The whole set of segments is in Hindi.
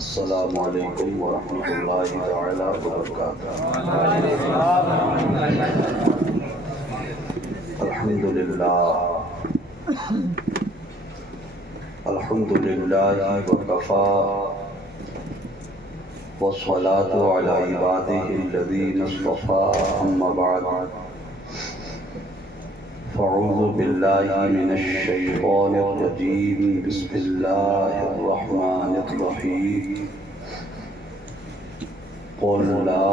अस्सलामु अलैकुम वरहमतुल्लाहि तआला वबरकातुहू। अल्हम्दुलिल्लाह अल्हम्दुलिल्लाहि वकफ़ा वस्सलातु अला इबादिहिल्लज़ीना इस्तफ़ा अम्मा बअद फ़अऊज़ु बिल्लाहि मिनश शैतानिर रजीम बिस्मिल्लाहिर रहमानिर रहीम क़ुल ला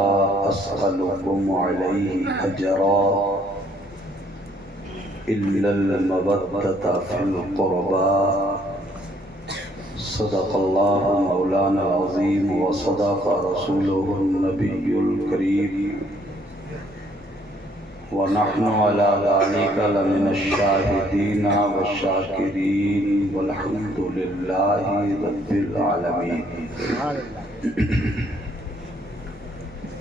अस्अलुकुम अलैहि अजरा इल्लल मवद्दता फ़िल क़ुरबा सदक़ल्लाहु मौलाना अज़ीम व सदक़ रसूलुहुन नबियुल करीम व नहनु अला ज़ालिका लमिनश शाहिदीन व शाकिरीन वल्हम्दुलिल्लाहि रब्बिल आलमीन।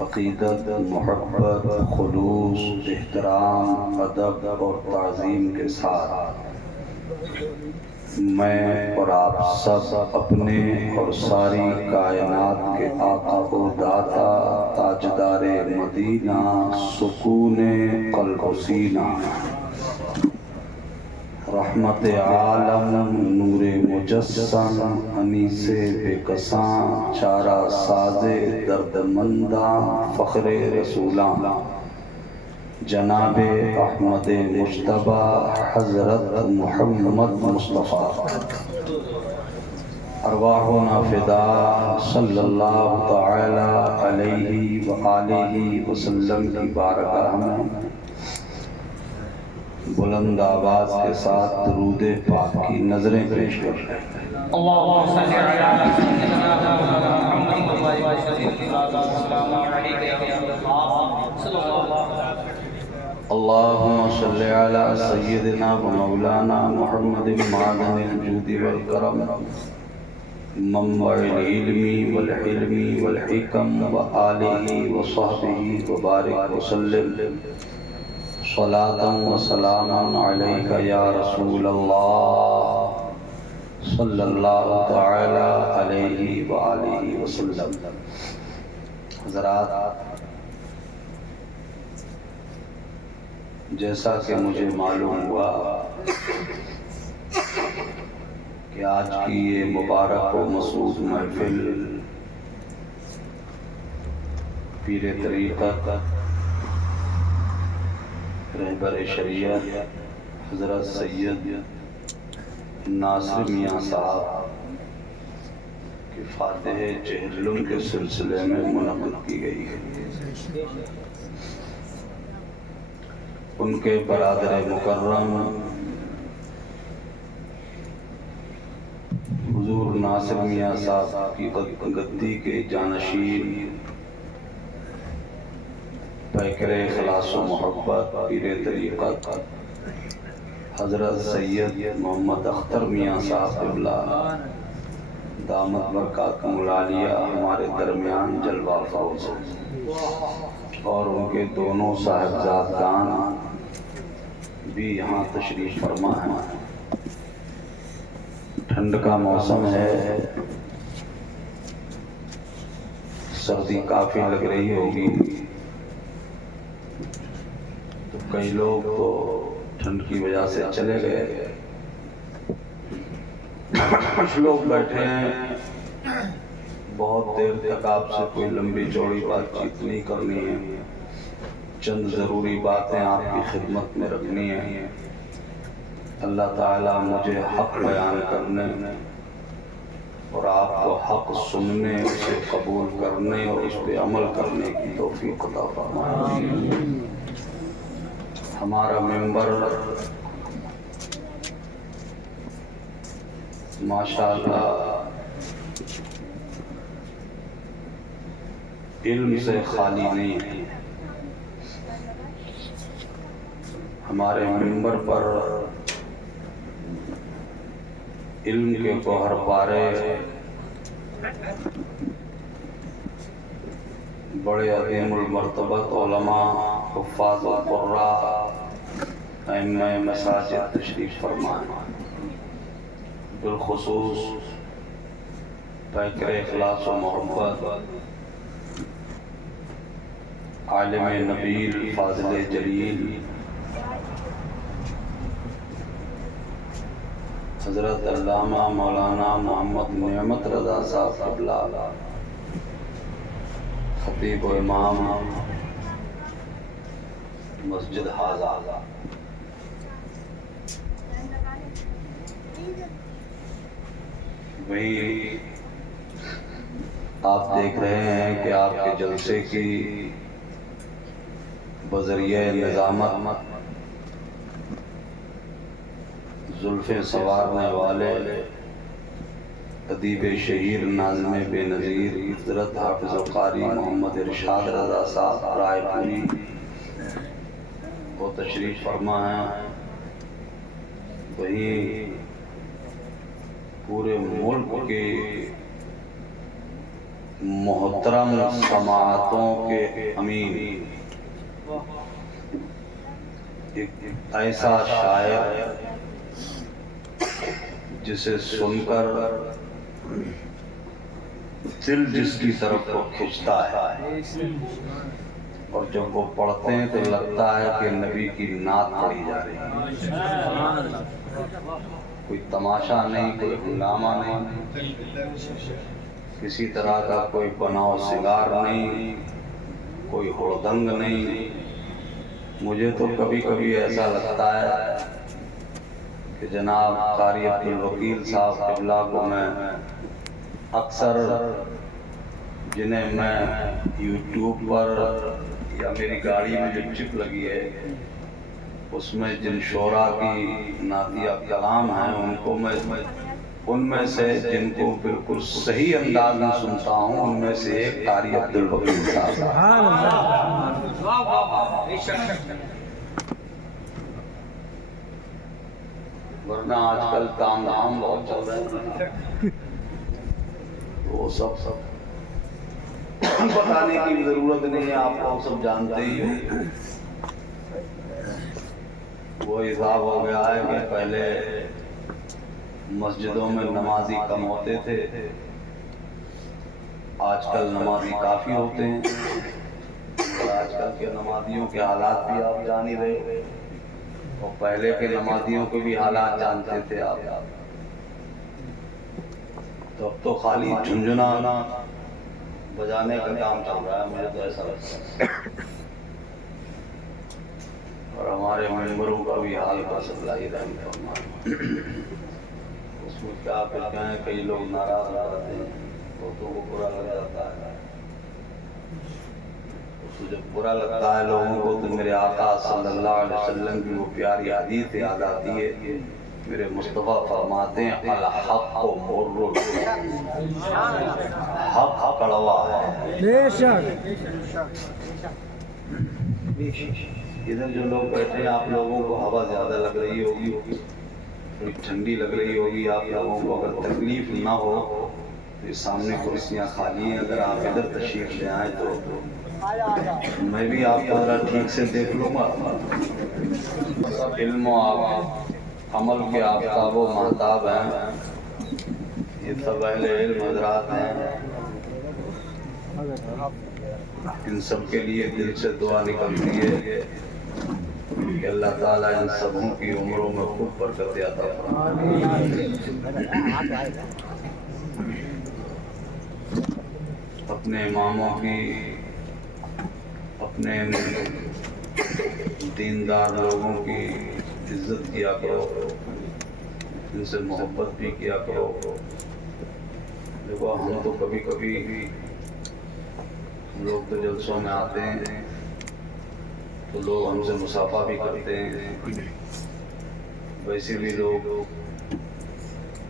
अक़ीदत, मोहब्बत, खुलूस, एहतराम, अदब और ताज़ीम के साथ मैं और आप सब अपने और सारी कायनात के आका व दाता ताजदारे मदीना सुकूने क़ल्ब सीना रहमत आलम नूरे मुजस्सम अनीसे बेकसां चारा साज़े दर्दमंदा फ़ख्रे रसूलां जनाबे अहमद मुज्तबा हज़रत मुहम्मद मुस्तफ़ा अरवाहुना फ़िदा सल्लल्लाहु तआला अलैहि व आलिहि वसल्लम की बारगाह में बुलंद आवाज़ के साथ दुरूद पाक की नज़रें पेश कर रहे हैं। अल्लाहुम्मा सल्लि अला सय्यिदिना व मौलाना मुहम्मदिन मादनिल जूदि वल करम मंबइल इल्मी वल हिल्मी वल हिकम व आलिहि व सहबिहि व बारिक व सल्लिम सलातन व सलामन अलैका या रसूल अल्लाह सल्लल्लाहु तआला अलैहि व आलिहि वसल्लम। हज़रात, जैसा कि मुझे मालूम हुआ कि आज की ये मुबारक व मसूद महफिल पीर तरीक़त रहबर शरीयत हज़रत सैयद नासिर मियाँ साहब के फातिह चहलुम के सिलसिले में मुनक़्क़िद की गई है। उनके बरादर मुकर्रम हुज़ूर नासिर मियाँ साहब की गद्दी के जानशीन पैकरे ख़लास व मोहब्बत पीर तरीक़त हज़रत सैयद मोहम्मद अख्तर मियाँ साहब क़िबला दामत बरकातुहुल आलिया हमारे दरमियान जलवा फ़ौज़ और उनके दोनों साहिबजादान भी यहाँ तशरीफ़ फरमा है। ठंड का मौसम है, सर्दी काफ़ी लग रही होगी, तो कई लोग तो ठंड की वजह से चले गए, कुछ लोग बैठे हैं। बहुत देर तक आपसे कोई लंबी चौड़ी बातचीत नहीं करनी है, चंद ज़रूरी बातें आपकी खिदमत में रखनी है। अल्लाह ताला मुझे हक़ बयान करने और आपको हक़ सुनने, उसे कबूल करने और उस पर अमल करने की तौफ़ीक़ अता फरमाए। हमारा मेंबर माशाअल्लाह इल्म से खाली नहीं है। हमारे मेंबर पर इल्म के गौहर पारे बड़े अज़ीमुल मर्तबत उलमा, हुफ़्फ़ाज़ व क़ुर्रा, अइम्मा मसाजिद तशरीफ़ फरमा। बिलख़ुसूस पैकर इखलास व मोहब्बत आलिम नबील फाज़िल जलील हज़रत अल्लामा मौलाना मोहम्मद नेमत रज़ा साहब क़िबला खतीब व इमाम मस्जिद हाज़ा, वही आप देख रहे हैं कि आपके जलसे की बज़रिए निज़ामत जुल्फ़े संवारने वाले अदीब शहीर नाज़िम बेनज़ीर हज़रत हाफ़िज़ क़ारी मोहम्मद इरशाद रज़ा साहब रायपुरी वो तशरीफ़ फरमा हैं। वही पूरे मुल्क के मोहतरम समाअतों के अमीन, एक ऐसा शायर जिसे सुनकर दिल जिसकी तरफ को खिंचता है और जब वो पढ़ते हैं तो लगता है कि नबी की नात पढ़ी जा रही है। कोई तमाशा नहीं, कोई हंगामा नहीं, किसी तरह का कोई बनाव सिंगार नहीं, कोई हुड़दंग नहीं। मुझे तो कभी कभी ऐसा लगता है कि जनाब कारी अब्दुल वकील साहब क़िबला को मैं अक्सर, जिन्हें मैं यूट्यूब पर या मेरी गाड़ी में जो चिप लगी है उसमें जिन शोरा की नातिया कलाम हैं उनको मैं उनमें से जिनको बिल्कुल सही अंदाज में सुनता हूँ उनमें से एक कारी अब्दुल वकील साहब। वरना आजकल काम धाम बहुत चल रहे हैं, वो सब बताने की जरूरत नहीं है, आप लोग सब जानते ही हो। वो हिसाब हो गया है कि पहले मस्जिदों में नमाजी कम होते थे, आजकल नमाजी काफ़ी होते हैं। और आजकल के नमाजियों के हालात भी आप जान ही रहे, और पहले के नमाजियों के भी हालात जानते थे आप। तो अब तो खाली झुंझुनाना बजाने का काम चल रहा है, मुझे तो ऐसा लगता है। और हमारे मेंबरों का भी हाल बस अल्लाह ही रहम फरमाए। उसमें क्या फिर कहें, कई लोग नाराज हो जाते हैं, तो को बुरा लग जाता है। उसको जब बुरा लगता है लोगों को तो मेरे आका सल्लल्लाहु अलैहि वसल्लम की वो प्यारी हदीस याद आती है। मेरे मुस्तफ़ा फरमाते हैं अल हक़ मुर्रुन, हक़ कड़वा है। इधर जो लोग बैठे हैं, आप लोगों को हवा ज़्यादा लग रही होगी, थोड़ी ठंडी लग रही होगी। आप लोगों को अगर तकलीफ ना हो तो सामने कुर्सियाँ खाली हैं, अगर आप इधर तशरीफ ले आए तो मैं भी आपको ज़रा ठीक से देख लूँगा। सब इल्म आप अमल के आफ्ताब व महताब हैं, ये सब अहले इल्म हज़रात हैं। इन सब के लिए दिल से दुआ निकलती है कि अल्लाह ताला इन सबों की उम्रों में खूब बरकत अता फरमाए। अपने इमामों की, अपने दीनदार लोगों की इज्जत किया करो, इनसे मोहब्बत भी किया करो। देखो हम तो कभी कभी हम लोग तो जलसों में आते हैं तो लोग हमसे मुसाफा भी करते हैं, वैसे भी लोग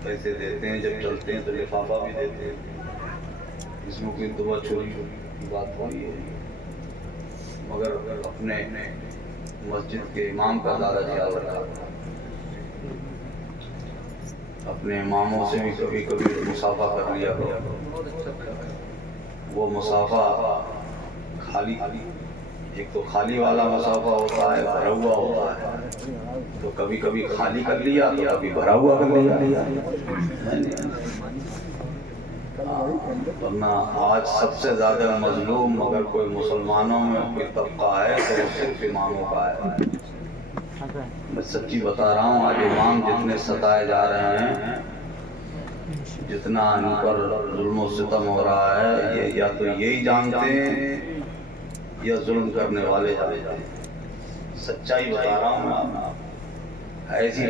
पैसे देते हैं, जब चलते हैं तो लिफाफा भी देते हैं। इसमें कोई दुआ चोरी की बात नहीं है, मगर अपने मस्जिद के इमाम का ज़्यादा ख्याल रखा। अपने इमामों से भी कभी कभी मुसाफा कर लिया करो। वो मुसाफा खाली, एक तो खाली वाला मुसाफा होता है, भरा हुआ होता है। तो कभी कभी खाली कर लिया तो कभी भरा हुआ कर लिया। वरना आज सबसे ज्यादा मजलूम अगर कोई मुसलमानों में कोई तबका है तो वो सिर्फ इमामों का है। मैं सच्ची बता रहा हूँ, आज इमाम जितने सताए जा रहे हैं, जितना इन पर जुल्म सितम हो रहा है, ये या तो यही जानते हैं या जुल्म करने वाले जानते हैं। सच्चाई बता रहा हूँ मैं। ऐसी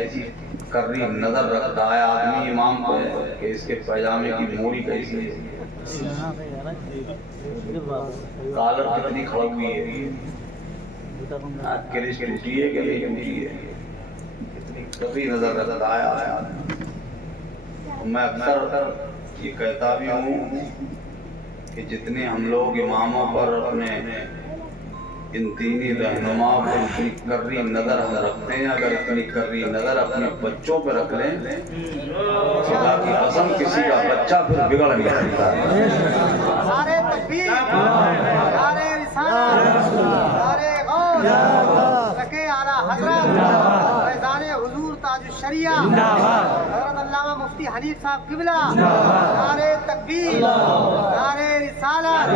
कर्री नजर रखता है आदमी इमाम को कि इसके पैजामे की मोड़ी कैसी है, कॉलर कितनी खड़ी हुई है, क्रिश टूटी है कि नहीं टूटी है, कितनी कर्री नजर रखता है। मैं अक्सर ये कहता भी हूँ कि जितने हम लोग इमामों पर अपने इन दीनी रहनुमाओं पर इतनी कर्री नजर हम रखते हैं, अगर इतनी कर्री नजर अपने बच्चों पर रख लें, खुदा की कसम किसी का बच्चा फिर बिगड़ नहीं सकता। नारे तकबीर, नारे रिसालत, नारे गौस, रखे आला हजरत, फैज़ाने हुजूर ताजुश शरिया, हज़रत अल्लामा मुफ्ती हनीफ साहब किबला, नारे तकबीर, नारे रिसालत।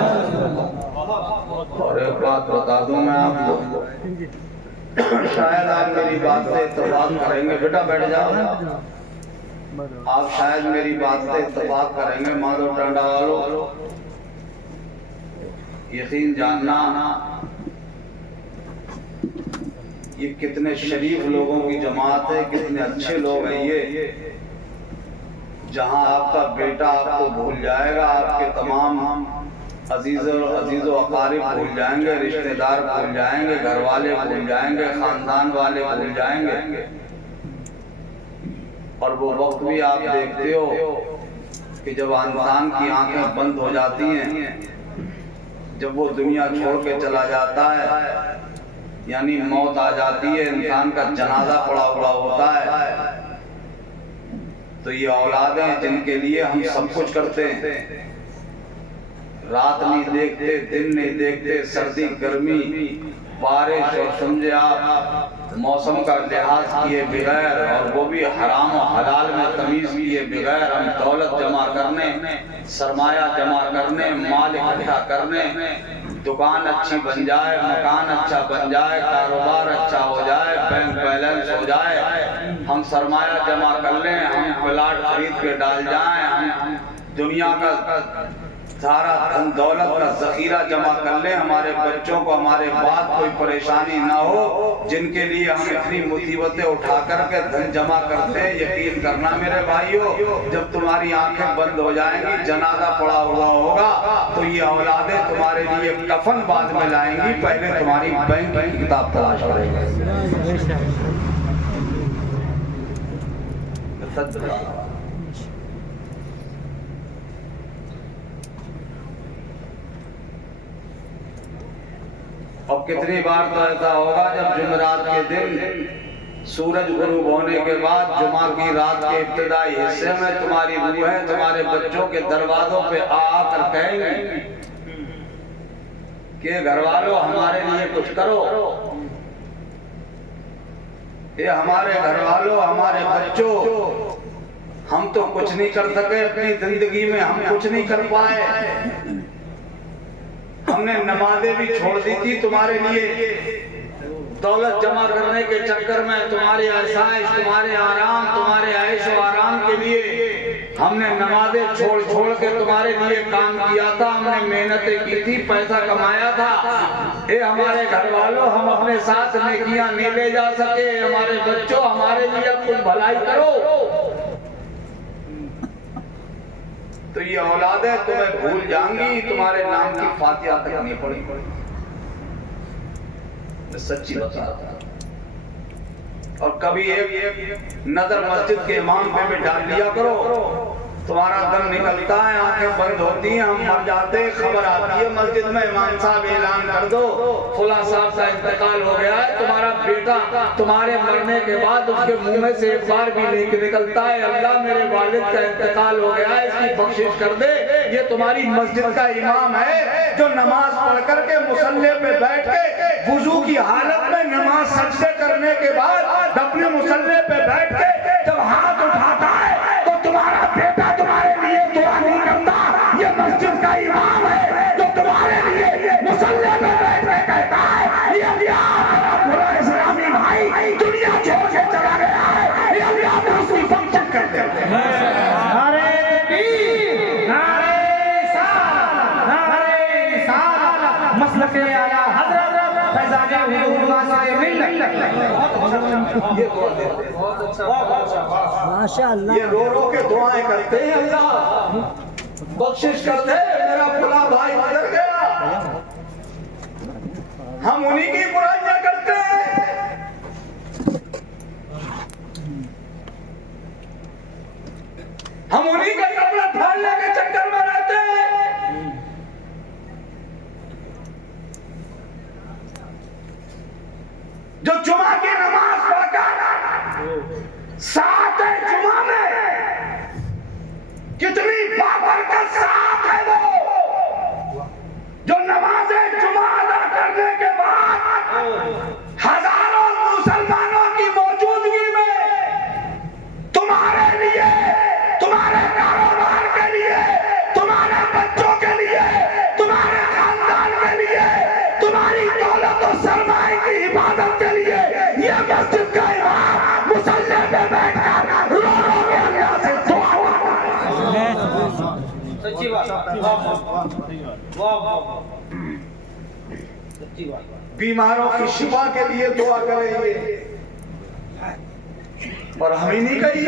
और एक बात बता दूं मैं आपको, शायद आप मेरी बात से इत्तेफाक करेंगे, बेटा बैठ जाओ, आप शायद मेरी बात से इत्तेफाक करेंगे माधव टांडा वालों। यकीन जानना ये कितने शरीफ लोगों की जमात है, कितने अच्छे लोग हैं ये। जहां आपका बेटा आपको भूल जाएगा, आपके तमाम अजीज़ो अकारिब भूल जाएंगे, रिश्तेदार भूल जाएंगे, घर वाले भूल जाएंगे, खानदान वाले भूल जाएंगे। और वो वक्त भी आप देखते हो कि जब इंसान की आंखें बंद हो जाती हैं, जब वो दुनिया छोड़ के चला जाता है, यानी मौत आ जाती है, इंसान का जनाजा पड़ा हुआ होता है, तो ये औलादें जिनके लिए हम सब कुछ करते हैं, रात नहीं देखते, दिन नहीं देखते, सर्दी गर्मी बारिश और समझे आप मौसम का लिहाज किए बगैर, और वो भी हराम और हलाल में तमीज किए बगैर हम दौलत जमा करने, सरमाया जमा करने, माल इकट्ठा करने, दुकान अच्छी बन जाए, मकान अच्छा बन जाए, कारोबार अच्छा हो जाए, बैंक बैलेंस हो जाए, हम सरमाया जमा कर लें, हम प्लाट खरीद के डाल जाएं, हम दुनिया का सारा धन दौलत का जखीरा जमा कर ले, हमारे बच्चों को हमारे बाद कोई परेशानी ना हो, जिनके लिए हम इतनी मुसीबतें उठा करके धन जमा करते हैं। यकीन करना मेरे भाइयों, जब तुम्हारी आंखें बंद हो जाएंगी, जनाजा पड़ा हुआ होगा, तो ये औलादें तुम्हारे लिए कफन बाद में लाएंगी, पहले तुम्हारी बैंक की किताब तलाश करेंगे। सच बता रहा हूं। और कितनी बार तो ऐसा होगा जब जुमेरात के दिन सूरज गुरूब होने के बाद जुमा की रात के इब्तिदाई हिस्से में तुम्हारी रूहें तुम्हारे बच्चों के दरवाजों पे आकर कहेंगी कि घर वालों हमारे लिए कुछ करो, ये हमारे घर वालों, हमारे बच्चों, हम तो कुछ नहीं कर सके अपनी जिंदगी में, हम कुछ नहीं कर पाए, हमने नमाजें भी छोड़ दी थी तुम्हारे लिए, दौलत जमा करने के चक्कर में तुम्हारी आसाइश, तुम्हारे आराम, तुम्हारे ऐशो आराम के लिए हमने नमाजें छोड़ के तुम्हारे लिए काम किया था, हमने मेहनतें की थी, पैसा कमाया था। ये हमारे घर वालों, हम अपने साथ नेकियां नहीं ले जा सके, हमारे बच्चों हमारे लिए कुछ भलाई करो। तो ये औलादें तुम्हें भूल जाएंगी, तुम्हारे नाम की फातिहा तक नहीं पड़ी। मैं सच्ची बता रहा हूं। और कभी एक नजर मस्जिद के इमाम पे भी डाल लिया करो, तुम्हारा दम निकलता है, आंखें बंद होती हैं, हम मर जाते, खबर आती है मस्जिद में, इमाम साहब ऐलान कर दो फुला साहब का इंतकाल हो गया है, तुम्हारा बेटा तुम्हारे मरने के बाद उसके मुंह में से एक बार भी नहीं निकलता है, अल्लाह मेरे वालिद का इंतकाल हो गया है, इसकी बख्शिश कर दे। ये तुम्हारी मस्जिद का इमाम है जो नमाज पढ़ करके मुसल्ले पे बैठ के वुजू की हालत में नमाज सजदे करने के बाद अपने मुसल्ले पे बैठ के जब हाथ उठाता है तो तुम्हारा बेटा तुम्हारे लिए दुआ नहीं करता, ये मस्जिद का इमाम है जो तुम्हारे लिए मुसल्ले में बैठ के कहता है ये अलिया पूरा इस्लामी भाई दुनिया छोड़ के चला गया है, ये अलिया में उसकी फंक्शन करते हैं। नारे तकबीर, नारे रिसालत, नारे रिसालत, मसलक आला हजरत फैजाने हुजूर वासिले मिल्लत। ये दुआ देते हैं। माशाअल्लाह। ये रो रो के दुआएं करते हैं, अल्लाह बख्शिश कर दे, मेरा फला भाई गुजर गया। हम उन्हीं की बुराइयां करते हैं। हम उन्हीं का कपड़ा फाड़ने के चक्कर में रहते हैं। जो जुमा की नमाज पढ़कर साथ है जुमा में, कितनी बाबरकत साथ है वो, जो नमाज जुमा अदा करने के बाद हजारों मुसलमानों की मौजूदगी में तुम्हारे लिए, तुम्हारे कारोबार के लिए, तुम्हारे बच्चों के लिए, तुम्हारे खानदान के लिए, तुम्हारी दौलत और सरमाए की हिफाजत के लिए ये मस्जिद का इमाम मुसल्ले में बैठकर रो रो के अल्लाह से दुआ करता है। सच्ची बात, वाह वाह, सच्ची बात। बीमारों की शिफा के लिए दुआ करेंगे और हम इन्हीं का ही,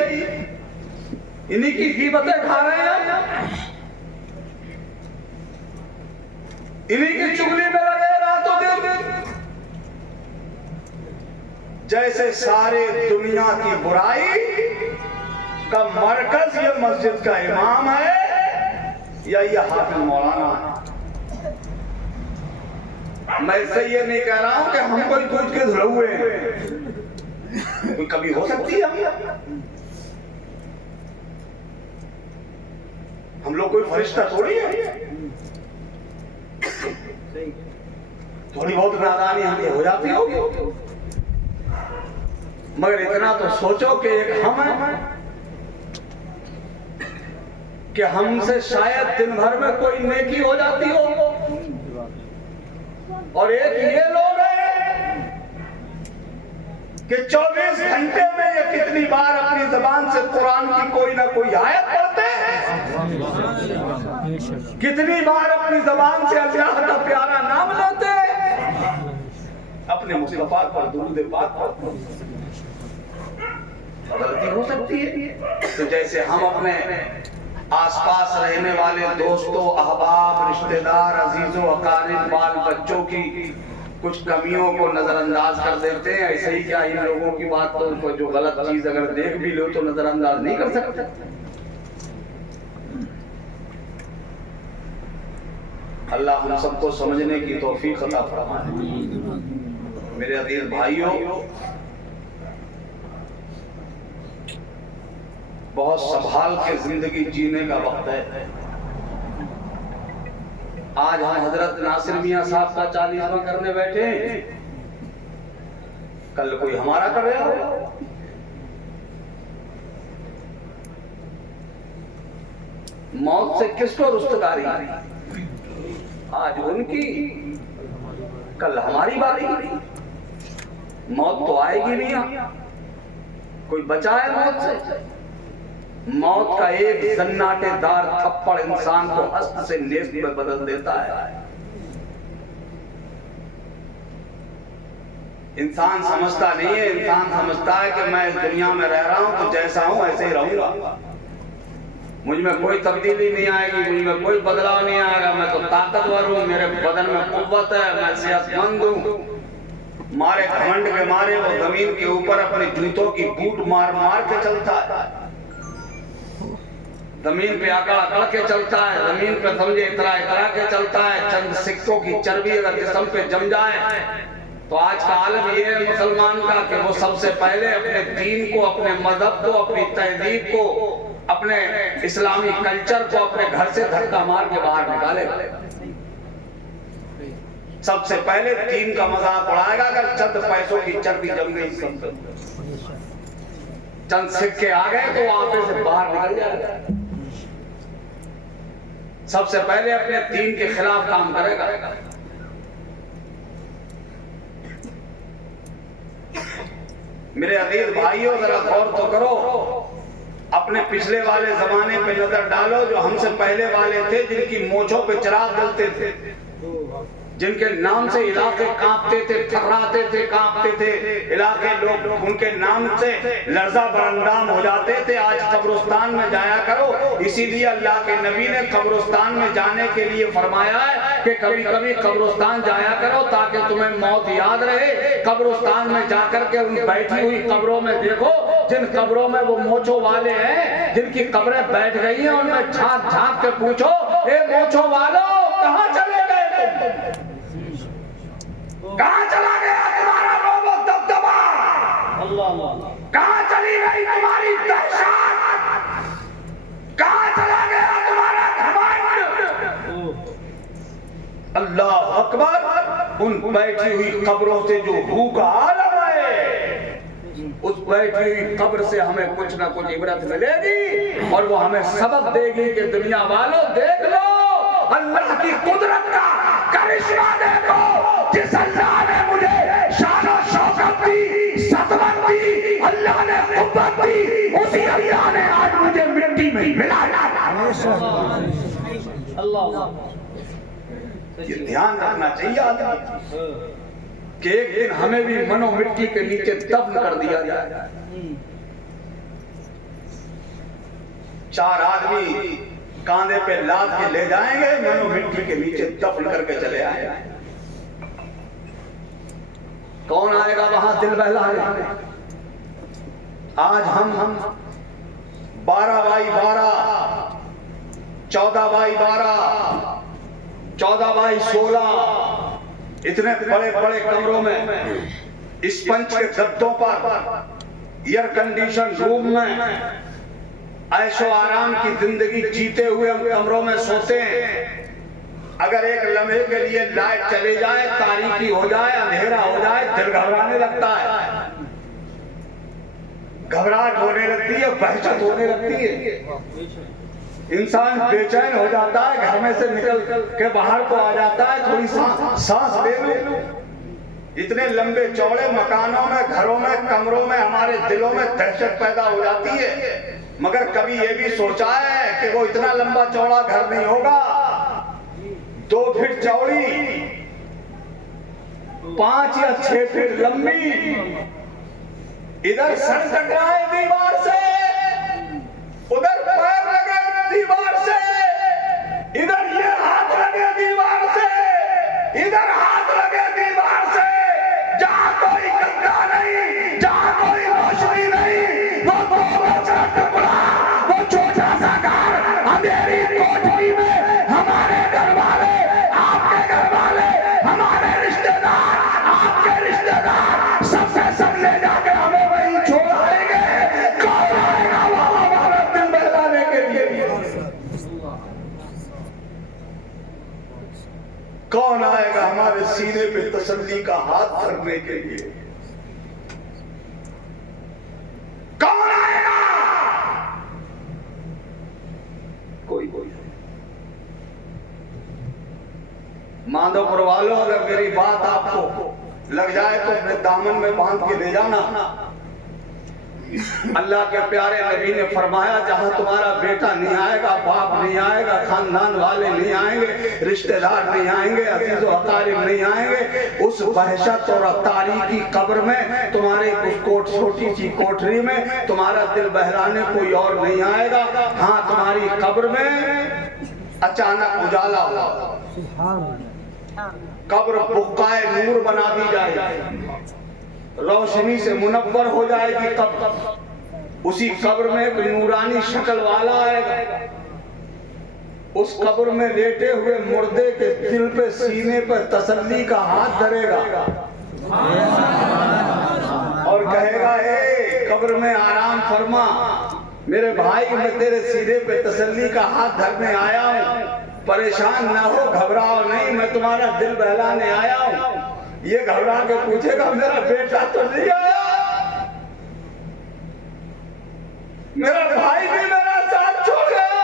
इन्हीं की ग़ीबतें खा रहे हैं, इन्हीं की चुगली में लगे रातों दिन। जैसे सारे दुनिया की बुराई का मरकज ये मस्जिद का इमाम है या ये हाफिज मौलाना है। मैं इससे ये नहीं कह रहा हूं कि हम कोई दूध के धुले हुए हैं, कोई कभी हो सकती है हम लोग कोई फरिश्ता थोड़ी है। थोड़ी बहुत नादानी हमें हो जाती होगी, मगर इतना तो सोचो कि एक हम हैं कि हमसे शायद दिन भर में कोई नेकी हो जाती हो, और एक ये लोग हैं कि 24 घंटे में ये कितनी बार अपनी जबान से कुरान की कोई ना कोई आयत पढ़ते हैं, कितनी बार अपनी जबान से अल्लाह का प्यारा नाम लेते हैं, अपने मुस्तफा पर दुरूद पाक पढ़ते। गलती हो सकती है तो जैसे हम अपने आसपास रहने वाले दोस्तों, अहबाब, रिश्तेदार, अजीजों, अकारिब, बाल बच्चों की कुछ कमियों को नजरअंदाज कर देते हैं, ऐसे ही क्या इन लोगों की बात तो जो गलत चीज अगर देख भी लो तो नजरअंदाज नहीं कर सकते। अल्लाह हम सबको समझने की तौफीक अता फरमाए। मेरे अजीज भाइयों, बहुत संभाल के जिंदगी जीने का वक्त है। आज हम हजरत नासिर मियां साहब का 40वां करने बैठे, कल कोई हमारा कर रहा हो। मौत से किसको रुस्तगारी, आज उनकी कल हमारी बारी। मौत तो आएगी नहीं, कोई बचा है मौत से। मौत का एक जन्नाटेदार थप्पड़ इंसान को हस्त से नेस्त में बदल देता है। इंसान समझता नहीं है, इंसान समझता है कि मैं इस दुनिया में रह रहा हूं तो जैसा हूं ऐसे ही रहूंगा, मुझ में कोई तब्दीली नहीं आएगी, मुझ में कोई बदलाव नहीं आएगा, मैं तो ताकतवर हूं, मेरे बदन में कुव्वत है, मैं सेहतमंद हूं। मारे घमंड के मारे वो जमीन के ऊपर अपने जूतों की बूट मार मार के चलता है, जमीन पे अकड़ अकड़ के चलता है, जमीन पे समझे इतरा इतरा के चलता है। चंद सिक्कों की चर्बी अगर जिस्म पे जम जाए तो आज का आलम ये है मुसलमान का कि वो सबसे पहले अपने दीन को, अपने मजहब को, अपनी तहजीब को, अपने इस्लामी कल्चर को अपने घर से धक्का मार के बाहर निकालेगा। सबसे पहले दीन का मजाक उड़ाएगा अगर चंद पैसों की चर्बी जम गई, चंद सिक्के आ गए तो आपे से बाहर निकल जाएगा। सबसे पहले अपने दीन के खिलाफ काम करेगा। मेरे अजीज भाइयों, जरा गौर तो करो, अपने पिछले वाले जमाने पे नजर डालो, जो हमसे पहले वाले थे, जिनकी मोछों पे चिराग जलते थे, जिनके नाम से इलाके कांपते थे, थर्राते थे, कांपते थे, इलाके लोग उनके नाम से लर्जा बरंदाम हो जाते थे। आज कब्रिस्तान में जाया करो, इसीलिए अल्लाह के नबी ने कब्रिस्तान में जाने के लिए फरमाया है कि कभी कभी कब्रिस्तान जाया करो ताकि तुम्हें मौत याद रहे। कब्रिस्तान में जाकर के उन बैठी हुई कब्रों में देखो, जिन कब्रों में वो मोछों वाले हैं, जिनकी कब्रें बैठ गई हैं, उनमें झांक झांक के पूछो, ए मोछों वालों, कहाँ चले गए तुम? कहाँ चला गया तुम्हारा रोब और दबदबा? कहाँ चली गई तुम्हारी दहशत? कहाँ चला गया तुम्हारा घमंड? अल्लाह अकबर। उन बैठी हुई कब्रों से जो रूह का आलम है, उस बैठी हुई कब्र से हमें कुछ ना कुछ इबरत मिलेगी और वो हमें सबक देगी कि दुनिया वालों, देख लो अल्लाह की कुदरत का करिश्मा देखो। जिस अल्लाह ने मुझे शान और शौकत दी, सतवत दी, अल्लाह ने कुव्वत दी, उसी अल्लाह ने आज मुझे मिट्टी में मिलाया। ये ध्यान रखना चाहिए आदमी कि एक दिन हमें भी मनो मिट्टी के नीचे दफन कर दिया जाए। चार आदमी कांधे पे लाद के ले जाएंगे, मनो मिट्टी के नीचे दफन करके चले आएंगे। कौन आएगा वहां दिल बहलाने? आज हम 12x12, 14x12, 14x16 इतने बड़े बड़े कमरों में, स्पंज के गद्दों पर, एयर कंडीशन रूम में ऐशो आराम की जिंदगी जीते हुए हम कमरों में सोते हैं। अगर एक लम्हे के लिए लाइट चली जाए, तारीकी हो जाए, अंधेरा हो जाए, दिल घबराने लगता है, घबराहट होने लगती है, वहशत होने लगती है, इंसान बेचैन हो जाता है, घर में से निकल के बाहर को आ जाता है, थोड़ी सांस ले लूं। इतने लंबे चौड़े मकानों में, घरों में, कमरों में हमारे दिलों में दहशत पैदा हो जाती है। मगर कभी ये भी सोचा है कि वो इतना लंबा चौड़ा घर नहीं होगा, 2 फीट चौड़ी, 5 या 6 फीट लंबी, इधर सर टकराए दीवार से, उधर पैर लगे दीवार से, इधर ये हाथ लगे दीवार से, इधर हाथ लगे दीवार से, जहां कोई गंगा नहीं, जहां कोई रोशनी नहीं, वो टुकड़ा, वो छोटा सा घर, अंधेरी कोठरी में हमारे घर वाले, आपके घर वाले, हमारे रिश्तेदार, आपके रिश्तेदार, सबसे सब ले जाके हमें वही छोड़ आएंगे। कौन आएगा वो हमारा दिल बहलाने के लिए? कौन आएगा हमारे सीने पे तसल्ली का हाथ धरने के लिए? कौन आएगा? कोई माधोपुर वालों, अगर मेरी बात आपको लग जाए तो अपने दामन में बांध के ले जाना। अल्लाह के प्यारे नबी ने फरमाया, जहां तुम्हारा बेटा नहीं आएगा, बाप नहीं आएगा, खानदान वाले नहीं आएंगे, रिश्तेदार नहीं आएंगे, अजीज़ व अकारिब नहीं आएंगे, उस वहशत और तारीकी कब्र में, तुम्हारे उस छोटी सी कोठरी में तुम्हारा दिल बहलाने कोई और नहीं आएगा। हाँ, तुम्हारी कब्र में अचानक उजाला हुआ, कब्र बुक्काए नूर बना दी जाएगी, रोशनी से मुनव्वर हो जाएगी कब्र। उसी कब्र में एक नूरानी शक्ल वाला आएगा, उस कब्र में लेटे हुए मुर्दे के दिल पे, सीने पे तसल्ली का हाथ धरेगा और कहेगा, हे कब्र में आराम फरमा मेरे भाई, मैं तेरे सीने पे तसल्ली का हाथ धरने आया हूँ, परेशान ना हो, घबराओ नहीं, मैं तुम्हारा दिल बहलाने आया हूँ। ये घबरा के पूछेगा, मेरा बेटा तो नहीं आया, मेरा भाई भी मेरा साथ छोड़ गया,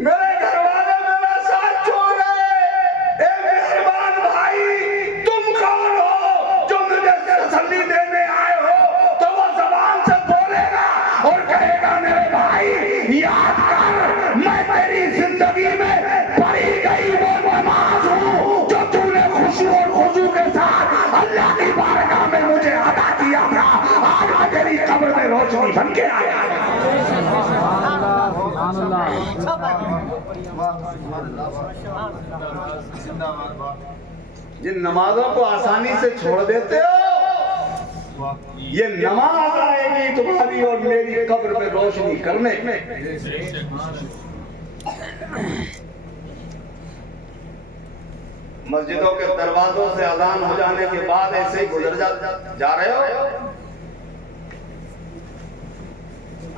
मेरे घर वाले जिंदगी में पढ़ी गई वो नमाज हूँ जो तूने खुशी और खुशू के साथ अल्लाह की बारगाह में मुझे अदा किया था। आज मैं तेरी कब्र में रोशनी बन के आया। जिन नमाजों को आसानी से छोड़ देते हो, ये नमाज आएगी तुम्हारी और मेरी कब्र में रोशनी करने में। मस्जिदों के दरवाजों से अजान हो जाने के बाद ऐसे ही गुजर जा रहे हो,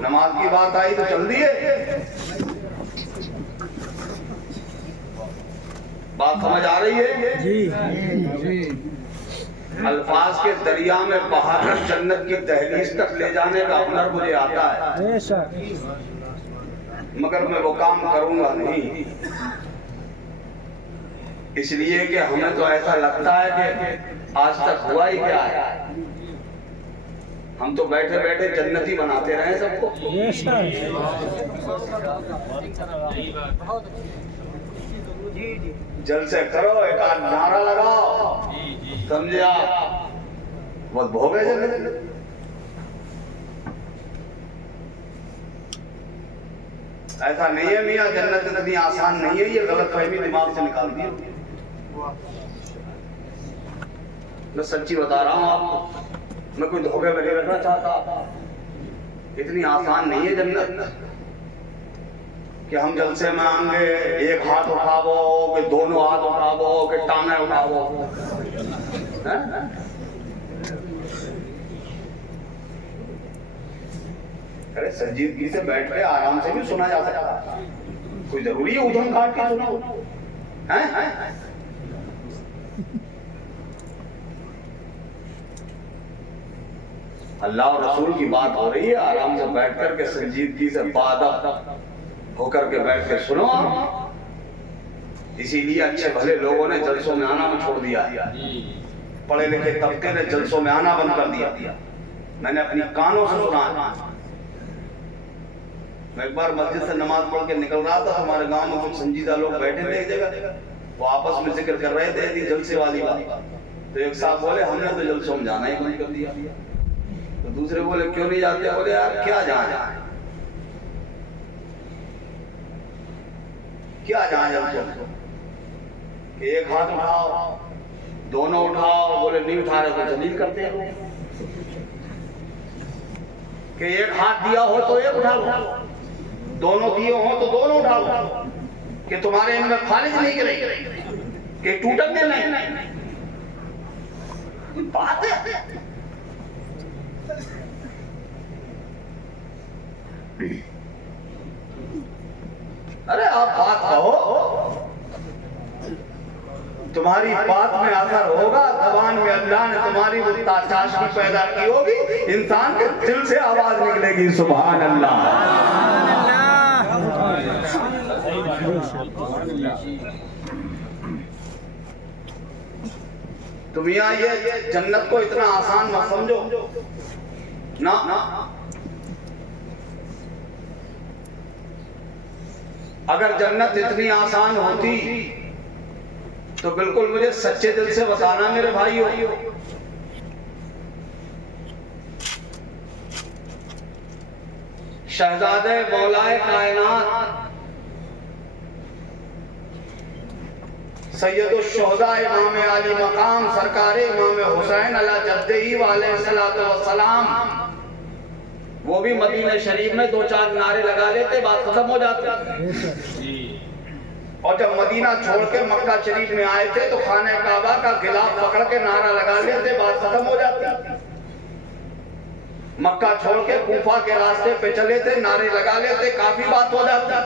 नमाज की बात आई तो चल दिए। बात समझ आ रही है? जी। अल्फाज के दरिया में बहाकर जन्नत की दहलीज तक ले जाने का हुनर मुझे आता है, मगर मैं वो काम करूंगा नहीं, इसलिए कि हमें तो ऐसा लगता है कि आज तक हुआ ही क्या है। हम तो बैठे बैठे जन्नती बनाते रहे सबको। जलसे करो, एक आध नारा लगाओ, समझे आप, बहुत भोगे जन्नत। ऐसा नहीं है मियाँ, जन्नत इतनी आसान नहीं है, ये गलत फहमी दिमाग से निकाल दी। मैं सच्ची बता रहा हूँ आपको, मैं कोई धोखे में नहीं रखना चाहता। इतनी आसान नहीं है जन्नत कि हम जलसे में आएंगे, एक हाथ उठावो कि दोनों हाथ उठावो कि टांगे उठावो। अरे संजीदगी से बैठ के आराम से भी सुना जा सकता, कोई जरूरी है उधम काट के सुनो? अल्लाह और रसूल की बात हो रही है, आराम से बैठ करके संजीदगी से बादब होकर के बैठ के सुनो। इसीलिए अच्छे भले लोगों ने जलसों में आना भी छोड़ दिया, पढ़े लिखे तबके ने जलसों में आना बंद कर दिया। मैंने अपनी कानों से सुना। मैं एक बार मस्जिद से नमाज पढ़ के निकल रहा था, हमारे गांव में कुछ संजीदा लोग बैठे थे एक जगह, वो आपस में जिक्र कर रहे थे जलसे वाली बात। तो एक साहब बोले हमने तो जलसों में जाना ही बंद कर दिया। तो दूसरे बोले क्यों नहीं जाते? बोले यार क्या जाए, क्या जाए जलसों? एक हाथ उठाओ, दोनों उठाओ, बोले नहीं उठा रहे तो जलील करते हैं। कि एक हाथ दिया हो तो एक उठा लो, दोनों दिए हो तो दोनों उठा लो, कि तुम्हारे इनमें खारिज नहीं करेगी, कि टूटने नहीं। बात है। अरे आप बात कहो, तुम्हारी बात में असर होगा, जबान में अल्लाह ने तुम्हारी वो चाशनी पैदा की होगी, इंसान के दिल से आवाज निकलेगी सुभान अल्लाह। तुम यहाँ ये जन्नत को इतना आसान मत समझो ना। अगर जन्नत इतनी आसान होती तो बिल्कुल मुझे सच्चे दिल से बताना मेरे भाइयों। शहजादे मौलाए कायनात सैयदुल शुहदा इमाम अली मकाम सरकार इमाम हुसैन अला जद्दही अलैहिस्सलाम, वो भी मदीना शरीफ में 2-4 नारे लगा लेते, बात खत्म हो जाती। और जब मदीना छोड़ के मक्का शरीफ में आए थे तो खाने काबा का गिलाफ पकड़ के नारा लगा लेते, बात खत्म हो जाती। मक्का छोड़ के कूफा के रास्ते पे चले थे, नारे लगा लेते, काफी बात हो जाती।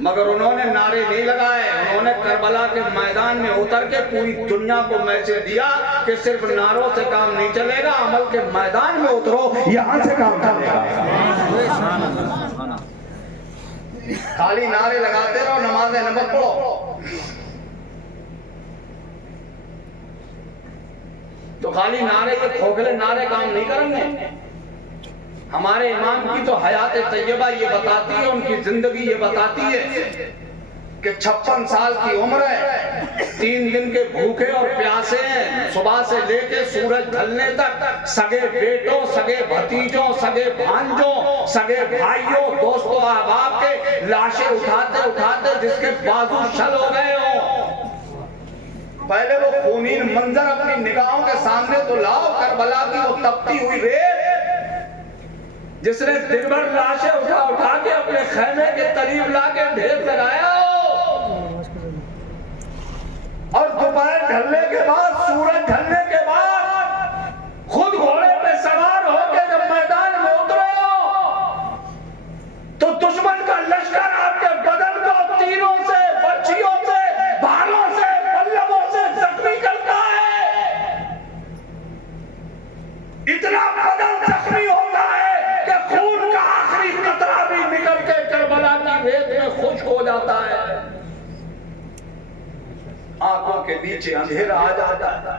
मगर उन्होंने नारे नहीं लगाए, उन्होंने करबला के मैदान में उतर के पूरी दुनिया को मैसेज दिया कि सिर्फ नारों से काम नहीं चलेगा, अमल के मैदान में उतरो, यहां से काम चलेगा। खाली नारे लगाते रहो, नमाज़ें न मत पढ़ो। तो खाली नारे, ये खोखले नारे काम नहीं करेंगे। हमारे इमाम की तो हयात तैयबा ये बताती है, उनकी जिंदगी ये बताती है कि 56 साल की उम्र है, 3 दिन के भूखे और प्यासे हैं, सुबह से लेके सूरज ढलने तक सगे बेटों, सगे भतीजों, सगे भांजों, सगे भाइयों, दोस्तों, अहबाब के लाशें उठाते उठाते जिसके बाजू छल हो गए हो। पहले वो खूनीन मंजर अपनी निगाहों के सामने तो लाओ, करबला की वो तपती हुई रेत जिसने दिन भर लाशें उठा उठा के अपने खैमे के करीब लाके ढेर लगाया और दोपहर ढलने के बाद, सूरज ढलने के बाद खुद घोड़े पे सवार होकर जब मैदान में उतरो तो दुश्मन का लश्कर आपके बदन को तीरों से, बर्छियों से, भालों से, पल्लवों से जख्मी करता है। इतना बदन जख्मी होता है कि खून का आखिरी कतरा भी निकल के करबला की रेत में खुश्क हो जाता है। आंखों के नीचे अंधेरा आ जाता है,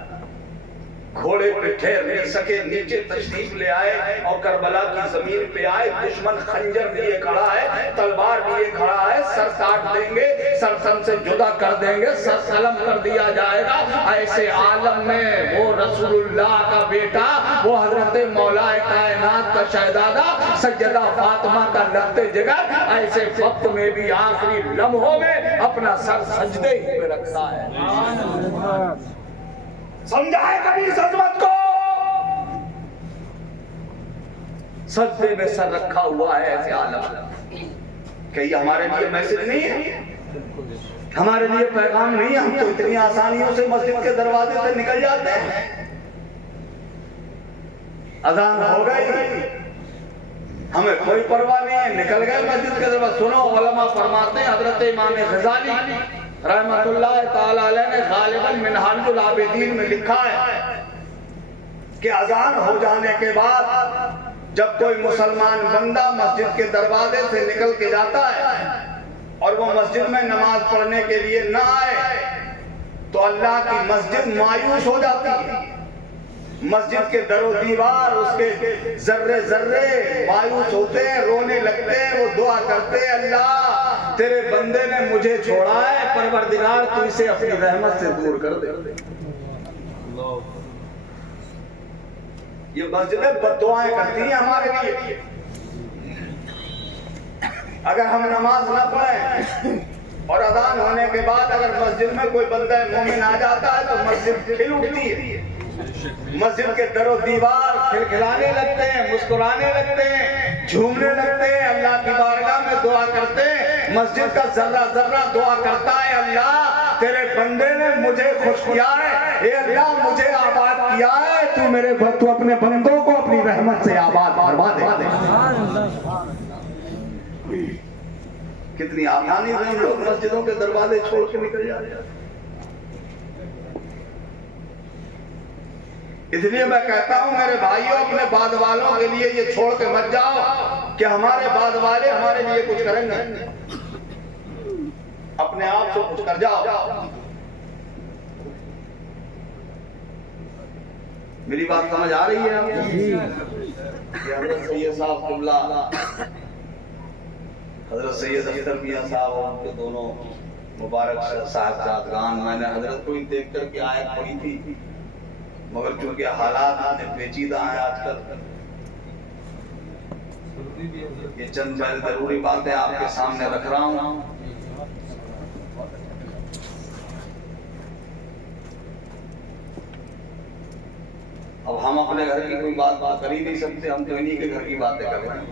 घोड़े पे ठहर नहीं सके, नीचे तशरीफ ले आए और करबला की जमीन पे आए। दुश्मन खंजर लिए खड़ा है, तलवार लिए खड़ा है, सर काट देंगे, सर सन से जुदा कर देंगे, सर कलम कर दिया जाएगा। ऐसे आलम में वो रसूलुल्लाह का बेटा, वो हजरत मौलाए कायनात का शहजादा सैयदा फातिमा का लगते जिगर ऐसे वक्त में भी आखिरी लम्हों में अपना सर सजदे ही पे रखता है। समझाए कभी इस अजमत को? सजदे में सर रखा हुआ है ऐसे आलम। क्या ये हमारे लिए मैसेज नहीं है, हमारे लिए पैगाम नहीं है? हम तो इतनी आसानियों से मस्जिद के दरवाजे से निकल जाते हैं। अजान हो गई, हमें कोई परवाह नहीं है, निकल गए मस्जिद के दरवाजे। सुनो, उलमा फरमाते हैं, हजरत इमाम गजाली रहमतुल्लाह ताला अलैह ने गालिबन मिनहाजुल आबिदीन में लिखा है कि अजान हो जाने के बाद जब कोई मुसलमान बंदा मस्जिद के दरवाजे से निकल के जाता है और वो मस्जिद में नमाज पढ़ने के लिए ना आए तो अल्लाह की मस्जिद मायूस हो जाती है। मस्जिद के दरो दीवार, उसके जर्रे जर्रे मायूस होते हैं, रोने लगते हैं। वो दुआ करते हैं, अल्लाह तेरे बंदे ने मुझे छोड़ा है, परवरदिगार तू इसे अपनी रहमत से दूर कर दे। ये मस्जिदें बद्दुआएं करती हैं हमारे लिए। अगर हम नमाज ना पढ़ें और अजान होने के बाद अगर मस्जिद में कोई बंदा मोमिन आ जाता है तो मस्जिद खिल उठती है। मस्जिद के दरो दीवार खिलखिलाने लगते हैं, मुस्कुराने लगते हैं, झूमने लगते हैं, अल्लाह की बारगाह में दुआ करते हैं। मस्जिद का जर्रा जर्रा दुआ करता है, अल्लाह तेरे बंदे ने मुझे खुश किया है, ए अल्लाह मुझे आबाद किया है, तू अपने बंदों को अपनी रहमत से आबाद फरमा दे। कितनी आसानी से हम लोग मस्जिदों के दरवाजे छोड़ के निकल जाते हैं। इसलिए मैं कहता हूं मेरे भाइयों, अपने बाद वालों के लिए ये छोड़ के मत जाओ कि हमारे बाद वाले हमारे लिए कुछ करेंगे। अपने आप से कुछ कर जाओ। मेरी बात समझ आ रही है आपको? हजरत सैयद साहब कुबला, हजरत सैयद अख्तर मियां साहब और उनके दोनों मुबारक साहबजादगान, मैंने हजरत को ही देख कर के आयत पढ़ी थी, मगर चूंकि हालात पेचीदा हैं आजकल, ये चंद मैं जरूरी बातें आपके सामने रख रहा हूँ। अब हम अपने घर की कोई बात कर ही नहीं सकते, हम तो इन्हीं के घर की बातें कर रहे हैं।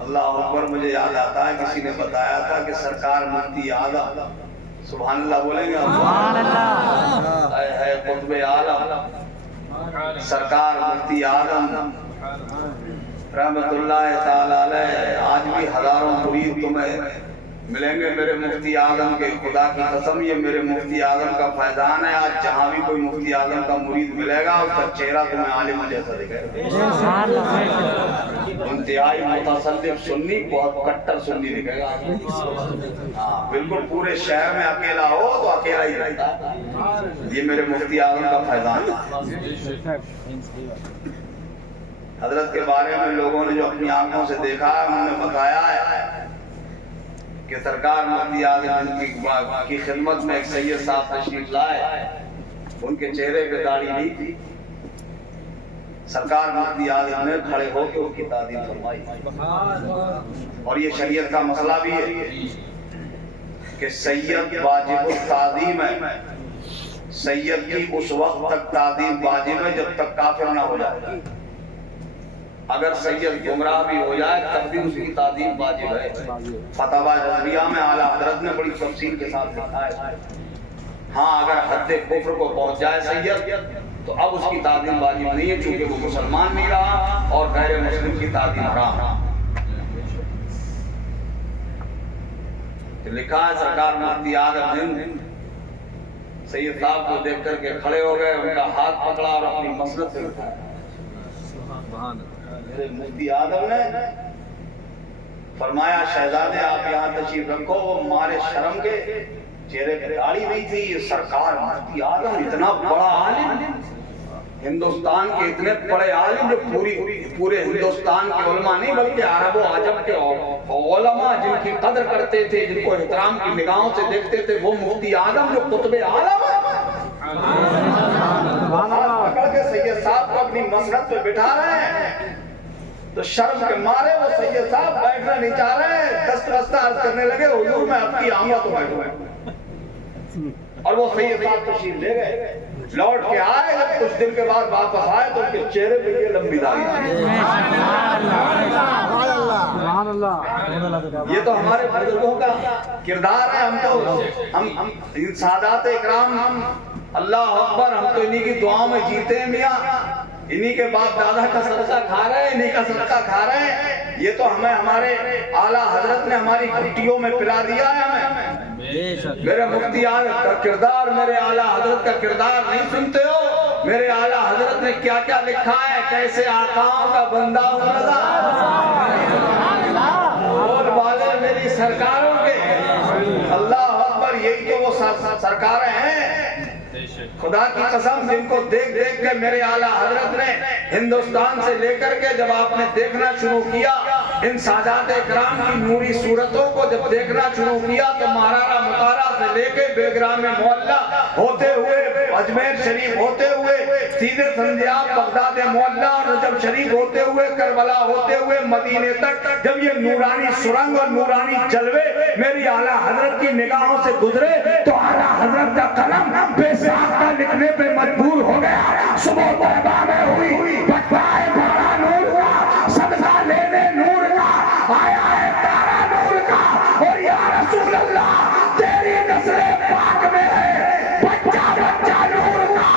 अल्लाह अकबर। मुझे याद आता है किसी ने बताया था कि सरकार मुफ्ती आजम, सुभान अल्लाह बोलेंगे, है कुतुब आलम सरकार मुफ्ती आजम रहमतुल्लाह ताला अलैह, आज भी हजारों मुरीद तुम्हें मिलेंगे मेरे मुफ्ती आजम के। खुदा की कसम ये मेरे मुफ्ती आजम का फैजान है। आज जहाँ भी कोई मुफ्ती आजम का मुरीद मिलेगा उसका चेहरा तुम्हें आलिम जैसा दिखेगा। इंतहाई मुतसल्लिफ सुन्नी, बहुत कट्टर सुन्नी दिखेगा। हाँ बिल्कुल, पूरे शहर में अकेला हो तो अकेला ही रहता है। ये मेरे मुफ्ती आजम का फैजान है। हजरत के बारे में लोगों ने जो अपनी आंखों से देखा है उन्होंने बताया है कि सरकार मुफ्ती आज़म की खिदमत में एक सैयद साहब तशरीफ लाए, उनके चेहरे पे दाढ़ी नहीं थी। सरकार मुफ्ती आज़म ने खड़े होकर उनकी ताज़ीम फरमाई। और ये शरीयत का मसला भी है कि सैयद वाजिब ताज़ीम है। सैयद की उस वक्त तक ताज़ीम वाजिब है जब तक काफिर ना हो जाए। अगर सैयद गुमराह भी हो जाए तब भी उसकी ताज़ीम वाजिब है। फतवा रज़विया में आला हज़रत ने बड़ी तफसील के साथ लिखा है। हाँ, अगर हद कुफ्र को पहुंच जाए सैयद तो अब उसकी ताज़ीम वाजिब नहीं है, चूंकि वो मुसलमान नहीं रहा और गैर मुस्लिम की ताज़ीम हराम। तो लिखा है सरकार मुफ्ती आज़म हिंद सैयद साहब को देख करके खड़े हो गए, उनका हाथ पकड़ा और अपनी मसलत से उठाया। मुफ्ती आज़म ने फरमाया, शहजादे आप यहाँ तशरीफ रखो। वो मारे शर्म के चेहरे पे दाढ़ी नहीं थी। सरकार मुफ्ती आज़म इतना बड़ा आलिम, हिंदुस्तान के इतने बड़े आलिम जो पूरे हिंदुस्तान के उलमा नहीं बल्कि अरब व आजम के उलमा जिनकी कदर करते थे, जिनको एहतराम की निगाहों से देखते थे, वो मुफ्ती आज़म जो कुतुबे आलम पकड़ के सैयद साहब को अपनी मसनद पे बिठा रहे हैं। तो शर्म के मारे वो सैयद साहब बैठना नहीं चाह रहे हैं। दस्त अर्ज करने लगे, हुजूर मैं आपकी आऊंगा तो बैठूंगा। और वो सैयद साहब तशरीफ ले गए। लौट के आए, जब कुछ दिन के बाद वापस आए तो उनके चेहरे पे ये लंबी दाढ़ी। ये तो हमारे बुजुर्गों का किरदार है। हम सादात इकराम, अल्लाह अकबर, हम तो इन्हीं की दुआओं में जीते हैं मियाँ। इन्हीं के बाप दादा का सदका खा रहे हैं, इन्हीं का सदका खा रहे हैं। ये तो हमें हमारे आला हजरत ने हमारी घुट्टियों में पिला दिया है हमें। मेरे मुफ्ती आज़म का किरदार, मेरे आला हजरत का किरदार नहीं सुनते हो? मेरे आला हजरत ने क्या क्या लिखा है, कैसे आकाओं का बंदा बोल वाले मेरी सरकारों के। अल्लाह अकबर, यही तो वो सरकारें हैं खुदा की कसम, जिनको देख देख के मेरे आला हजरत ने हिंदुस्तान से लेकर के जब आपने देखना शुरू किया, इन सादात इकराम की नूरी सूरतों को जब देखना शुरू किया, तो महाराणा मुतारा से लेके बेलग्राम में मोहल्ला होते हुए, अजमेर शरीफ होते हुए, सीधे संध्याब बगदाद मोहल्ला और नजब शरीफ होते हुए, करबला होते हुए मदीने तक जब ये नूरानी सुरंग और नूरानी जलवे मेरी आला हजरत की निगाहों से गुजरे, तो आला हजरत का कलम बेसाख्ता लिखने पे मजबूर हो गया। सुबह तौबा में हुई बटवाए बड़ा नूर का, सदका लेने नूर का, आया है तारा नूर का। और या रसूल अल्लाह, तेरी नस्ल पाक में है बच्चा बच्चा नूर का।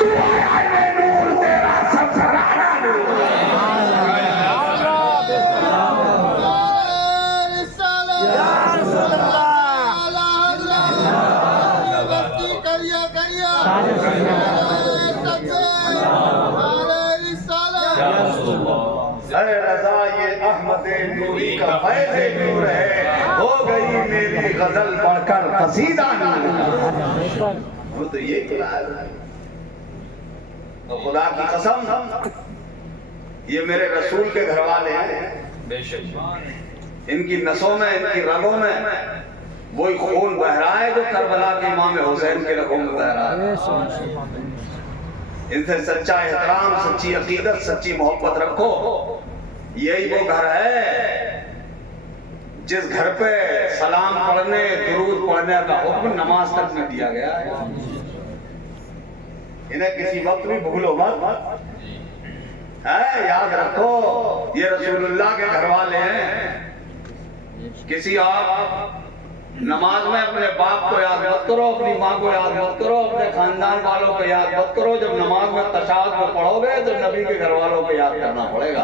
तू आया है नूर, तेरा सब सराहना नूर। नूरी का फैज़े नूर है, हो गई मेरी गजल पढ़कर कसीदा नूर। वो तो ये तो खुदा की कसम, ये मेरे रसूल के घर वाले हैं। इनकी नसों में, इनकी रगों में वही खून बह रहा है जो करबला के इमाम हुसैन के रगों में बह रहा है। इनसे सच्चा एहतराम, सच्ची अकीदत, सच्ची मोहब्बत रखो। यही वो घर है जिस घर पे सलाम पढ़ने, दुरूद पढ़ने का हुक्म नमाज तक में दिया गया है। इन्हें किसी वक्त भी भूलो मत, है याद रखो, ये रसूलुल्लाह के घर वाले हैं। किसी आप नमाज में अपने बाप को याद मत करो, अपनी माँ को याद मत करो, अपने खानदान वालों को याद मत करो। जब नमाज में तशahhud में पढ़ोगे तो नबी के घर वालों को याद करना पड़ेगा।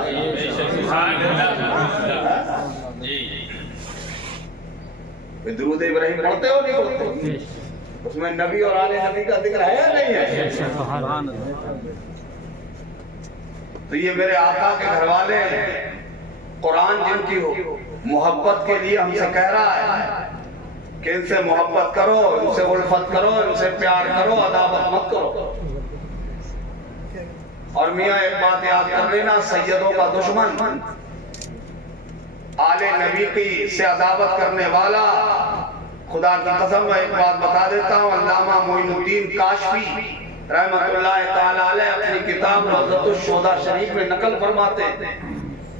दुरूद इब्राहिम पढ़ते हो नहीं पढ़ते? उसमें नबी और आले नबी का जिक्र है या नहीं है? तो ये मेरे आका के घर वाले हैं। कुरान जिनकी हो मोहब्बत के लिए हमसे कह रहा है कि इनसे मोहब्बत करो, इनसे उल्फत करो, इनसे प्यार करो, अदावत मत करो। और मियाँ एक बात याद कर लेना, सैयदों का दुश्मन, आले नबी की से अदावत करने वाला, खुदा की कसम मैं एक बात बता देता हूँ, अल्लामा मोइनुद्दीन काशफी रहमतुल्लाह ताला अलैह अपनी किताब रौज़तुश शोदा शरीफ में नकल फरमाते हैं।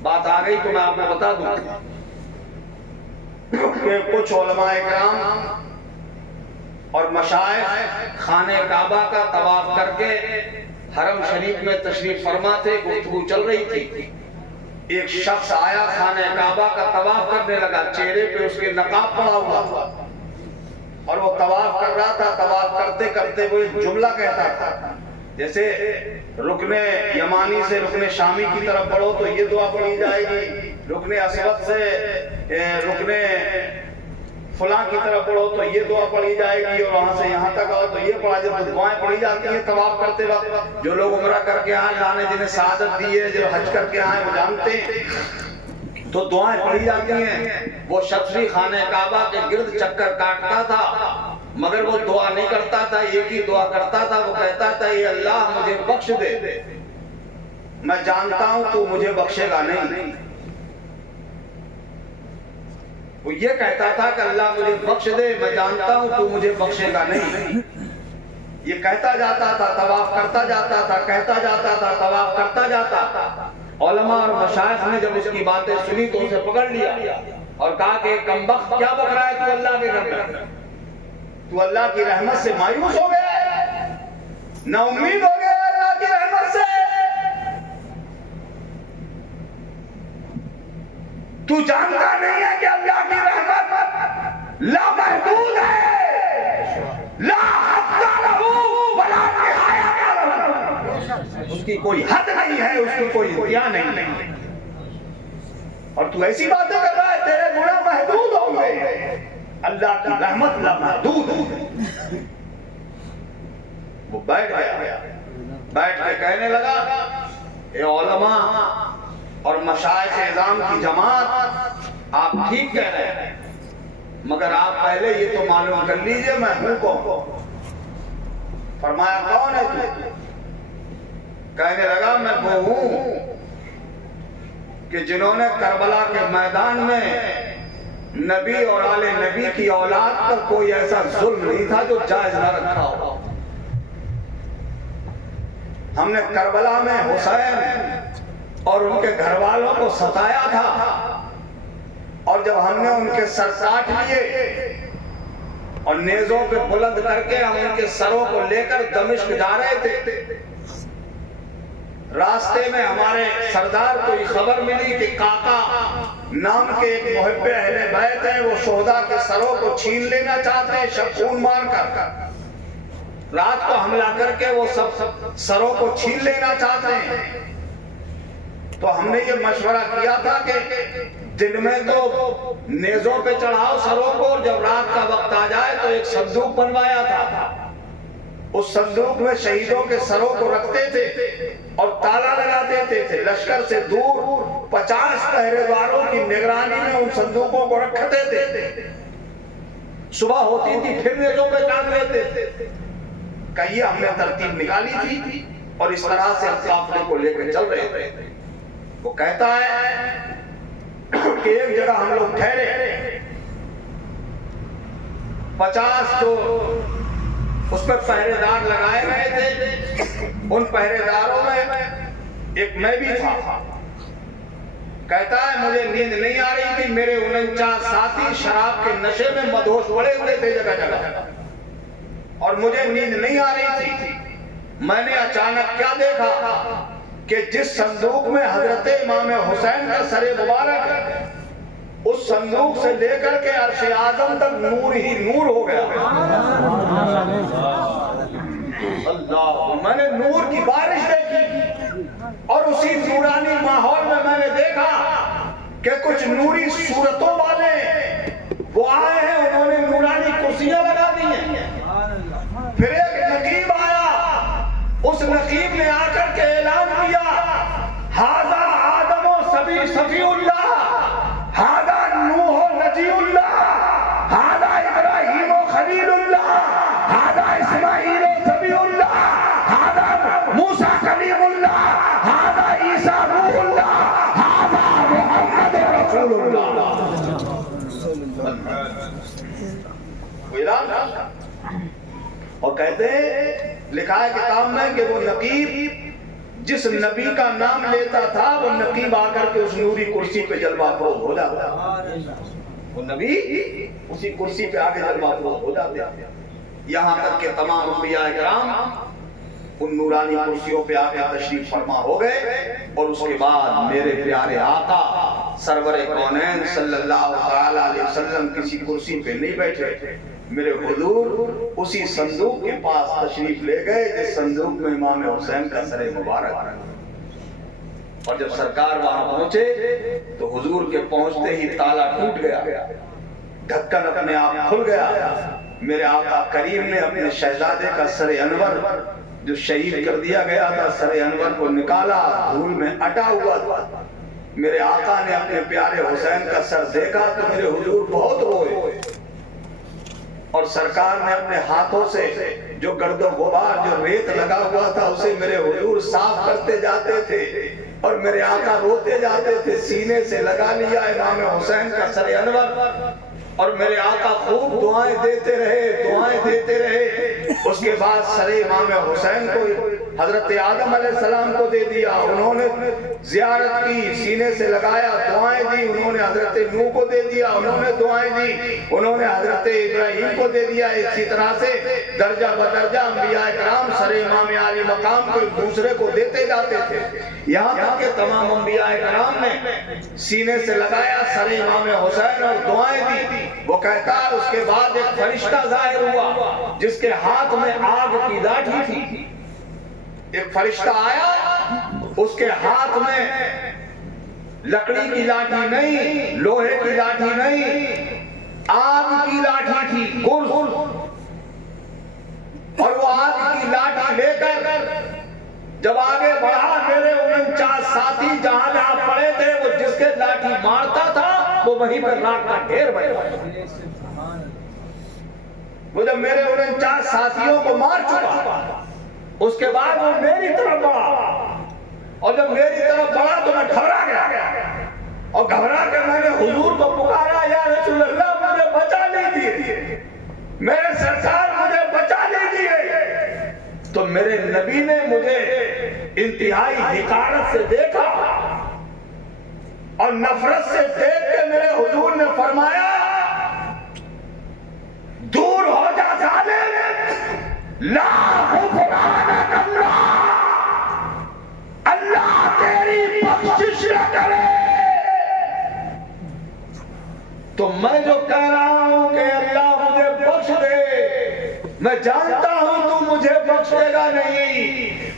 बात आ गई तो मैं आपको बता दूं कि कुछ उलमाए किराम और मशाइख खाने काबा का तवाफ करके हरम शरीफ में तशरीफ फरमा थे, गुफ्तगू चल रही थी। एक शख्स आया, खाने काबा का तवाफ करने लगा, चेहरे पे उसके नकाब पड़ा हुआ था और वो तवाफ कर रहा था। तवाफ करते करते वो एक जुमला कहता था, जैसे रुकने यमानी से रुकने शामी की तरफ बढ़ो तो ये दुआ पढ़ी जाएगी, रुकने असवद से रुकने फलां की तरफ बढ़ो तो ये दुआ पढ़ी जाएगी, और वहां से यहाँ तक आओ तो ये पढ़ा जाए, तो दुआएं पढ़ी जाती हैं तवाफ करते वक्त। जो लोग उम्रा करके आए, अल्लाह ने जिन्हें शहादत दी है, जो हज करके आए वो जानते हैं, तो दुआएं पढ़ी जाती हैं। वो शख्स भी खाने काबा के गिर्द चक्कर काटता था, मगर वो दुआ नहीं करता था, एक ही दुआ करता था, वो कहता था ये अल्लाह मुझे बख्श दे, मैं जानता हूं तू मुझे बख्शेगा नहीं। वो ये कहता था कि अल्लाह मुझे बख्श दे, मैं जानता हूं तू मुझे बख्शेगा नहीं। ये कहता जाता था, तवाफ करता जाता था, कहता जाता था, तवाफ करता जाता था। उलमा और मशाइख ने जब उसकी बातें सुनी तो उसे पकड़ लिया और कहा कि कमबख्त क्या बक रहा है तू अल्लाह के घर में, तू अल्लाह की रहमत से मायूस हो गया, ना उम्मीद हो गया अल्लाह की रहमत से, तू जानता नहीं है कि अल्लाह की रहमत लामहदूद है, ला हद्दा लहू वला निहाया लहू, उसकी कोई हद नहीं है, उसकी कोई इंतहा नहीं। और तू ऐसी बातें कर रहा है, तेरे गुनाह महदूद होंगे, अल्लाह की रहमत लामहदूद है। वो बैठ गया, बैठ के कहने लगा, ये उलमा और मशाइख इज़ाम की जमात आप ठीक कह रहे हैं, मगर आप पहले ये तो मालूम कर लीजिए मैं हूं कौन। फरमाया कौन है तू? कहने लगा मैं वो हूं कि जिन्होंने करबला के मैदान में नबी और आले नबी की औलाद पर कोई ऐसा जुल्म नहीं था जो जायज न रखा हो। हमने करबला में हुसैन और उनके घर वालों को सताया था, और जब हमने उनके सर काट लिए और नेज़ों पे बुलंद करके हम उनके सरों को लेकर दमिश्क जा रहे थे, रास्ते में हमारे सरदार को खबर मिली कि काका नाम के एक मुहिब्बे अहले बैत हैं, वो शोहदा के सरों को छीन लेना चाहते हैं, शबखून मार कर रात को हमला करके वो सब सरों को छीन लेना चाहते हैं। तो हमने ये मशवरा किया था कि दिन में तो नेज़ों पे चढ़ाओ सरों को, और जब रात का वक्त आ जाए तो एक संदूक बनवाया था, उस संदूक में शहीदों के सरों को रखते थे और ताला लगा देते थे। लश्कर से दूर 50 पहरेदारों की निगरानी में उन संदूकों को रखते थे। सुबह होती थी फिर नेज़ों पे टांग लेते थे। कहिए हमने तरतीब निकाली थी और इस तरह से हम काफिले को लेकर चल रहे थे। वो कहता है कि एक जगह हम लोग ठहरे, 50 जो उस पर पहरेदार लगाए गए थे, उन पहरेदारों में एक मैं भी था। कहता है मुझे नींद नहीं आ रही थी, मेरे 49 साथी शराब के नशे में मदहोश पड़े हुए थे जगह जगह, और मुझे नींद नहीं आ रही थी। मैंने अचानक क्या देखा कि जिस संदूक में हजरत इमाम हुसैन का सरे मुबारक है, उस संदूक से लेकर के अर्श आजम तक नूर ही नूर हो गया। अल्लाह, मैंने नूर की बारिश देखी, और उसी नूरानी माहौल में मैंने देखा कि कुछ नूरी सूरतों वाले वो आए हैं, उन्होंने नूरानी कुर्सियां लगा दी हैं। फिर एक नकीब आया, उस नकीब ने आकर के ऐलान किया, हाजा आदम सभी सफीउल्लाह, हाजा नूह नजीउल्लाह, हाजा इब्राहीम खलीलुल्लाह, हाजा इस्माईल सफीउल्लाह, हाजा मूसा कलीमुल्लाह, वो ऐलान करता और कहते हैं, लिखा है किताब में कि वो नकीब जिस नबी का नाम लेता था वो नकीब आकर के उस नूरी कुर्सी पे जलवा फरोज हो जाता। वो नबी उसी कुर्सी पे आके जलवा फरोज हो जाते। यहाँ तक के तमाम अंबिया इकराम उन नूरानी कुर्सियों पे आके तशरीफ फरमा हो गए। और उसके बाद मेरे प्यारे आका सरवरे कौनैन सल्लल्लाहु अलैहि वसल्लम किसी कुर्सी पे नहीं बैठे, मेरे हुजूर उसी संदूक के पास तशरीफ ले गए जिस संदूक में इमाम हुसैन का सरे मुबारक। और जब सरकार वहां पहुंचे तो हुजूर के पहुंचते ही ताला टूट गया, ढक्कन अपने आप खुल गया। मेरे आका करीम ने अपने शहजादे का सरे अनवर जो शहीद कर दिया गया था, सरे अनवर को निकाला, धूल में अटा हुआ था। मेरे आका ने अपने प्यारे हुसैन का सर देखा तो मेरे हुजूर बहुत रोए। और सरकार ने अपने हाथों से जो गर्दो गुबार जो रेत लगा हुआ था उसे मेरे हुजूर साफ करते जाते थे और मेरे आका रोते जाते थे। सीने से लगा लिया इमाम हुसैन का सरे अनवर और मेरे आका खूब दुआएं देते रहे। उसके बाद सरे इमाम हुसैन को हजरत आदम अलैहिस्सलाम को दे दिया, उन्होंने जियारत की, सीने से लगाया, दुआएं दी। उन्होंने हजरत नूह को दे दिया, उन्होंने दुआएं दी। उन्होंने हजरत इब्राहीम को दे दिया। इसी तरह से दर्जा बदर्जा अंबिया इकराम सरे इमाम आली मकाम को एक दूसरे को देते जाते थे। यहाँ तक के तमाम अंबिया इकराम ने सीने से लगाया सरे इमाम हुसैन और दुआएं दी। वो कहता है उसके बाद एक फरिश्ता जाहिर हुआ जिसके हाथ में आग की लाठी थी। एक फरिश्ता आया, उसके हाथ में लकड़ी की लाठी नहीं, लोहे की लाठी नहीं, आग की लाठी थी, गुर। और वो आग की लाठी लेकर जब आगे बढ़ा, मेरे 49 साथी जहां जहां पड़े थे वो जिसके लाठी मारता था वो वहीं पर राख का ढेर बना। वो जब मेरे 49 साथियों को मार चुका उसके बाद वो मेरी तरफ बढ़ा और जब मेरी तरफ बढ़ा तो मैं घबरा गया और घबरा के मैंने हुजूर को पुकारा, या रसूल अल्लाह मुझे बचा लीजिए, मेरे सरकार मुझे बचा लीजिए। तो मेरे नबी ने मुझे इंतहाई हिकारत से देखा और नफरत से देख के मेरे हुजूर ने फरमाया, दूर हो जा जालिम, ला गुफरानक अल्लाह, अल्लाह तेरी बख्शिश न करे। तो मैं जो कह रहा हूं कि अल्लाह मुझे बख्श दे, मैं जानता हूं तू मुझे बख्शेगा नहीं।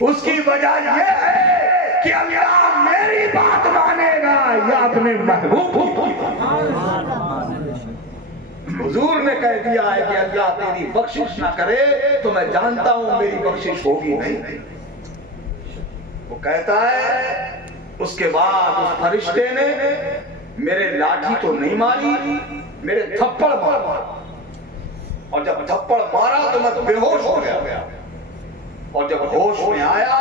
उसकी वजह यह है कि अल्लाह मेरी बात मानेगा या अपने महबूब की। हुजूर ने कह दिया है कि अल्लाह तेरी बख्शिश ना करे तो मैं जानता हूं मेरी बख्शिश होगी नहीं। वो कहता है उसके बाद उस फरिश्ते ने मेरे लाठी तो नहीं मारी, मेरे थप्पड़ मारा और जब थप्पड़ मारा तो मैं बेहोश हो गया। और जब होश में आया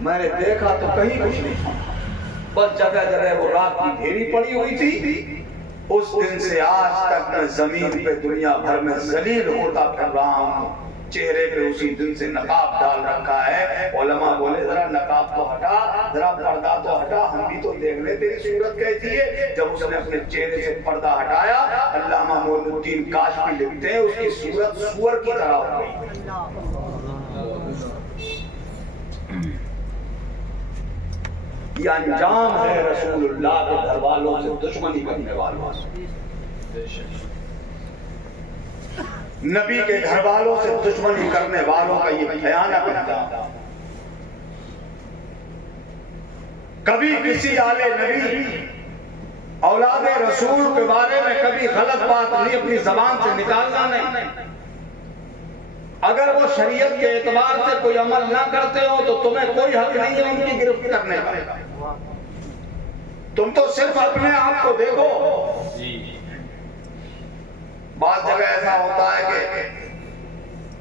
मैंने देखा तो कहीं कुछ नहीं था, बस जगह जगह वो राख की ढेरी पड़ी हुई थी। उस दिन से आज तक मैं जमीन पे दुनिया भर में जलील होता फिर रहा हूँ। चेहरे पे उसी दिन से नकाब डाल रखा है। उलमा बोले जरा नकाब तो हटा, जरा पर्दा तो हटा, हम भी तो देख ले तेरी सूरत कैसी है। जब उसने अपने चेहरे से पर्दा हटाया, अल्लामा मोइनुद्दीन काशफी लिखते हैं उसकी सूरत सूअर की तरह हो गई। ये अंजाम है रसूलुल्लाह के घर वालों से दुश्मनी करने वालों से, नबी के घर वालों से दुश्मनी करने वालों का ये भयानक अंजाम। कभी किसी आले नबी औलादे रसूल के बारे में कभी गलत बात नहीं अपनी जबान से निकालना नहीं। अगर वो शरीयत के एतबार से कोई अमल ना करते हो तो तुम्हें कोई हक नहीं है उनकी गिरफ्त करने का। तुम तो सिर्फ अपने आप को देखो। बात जगह ऐसा होता है कि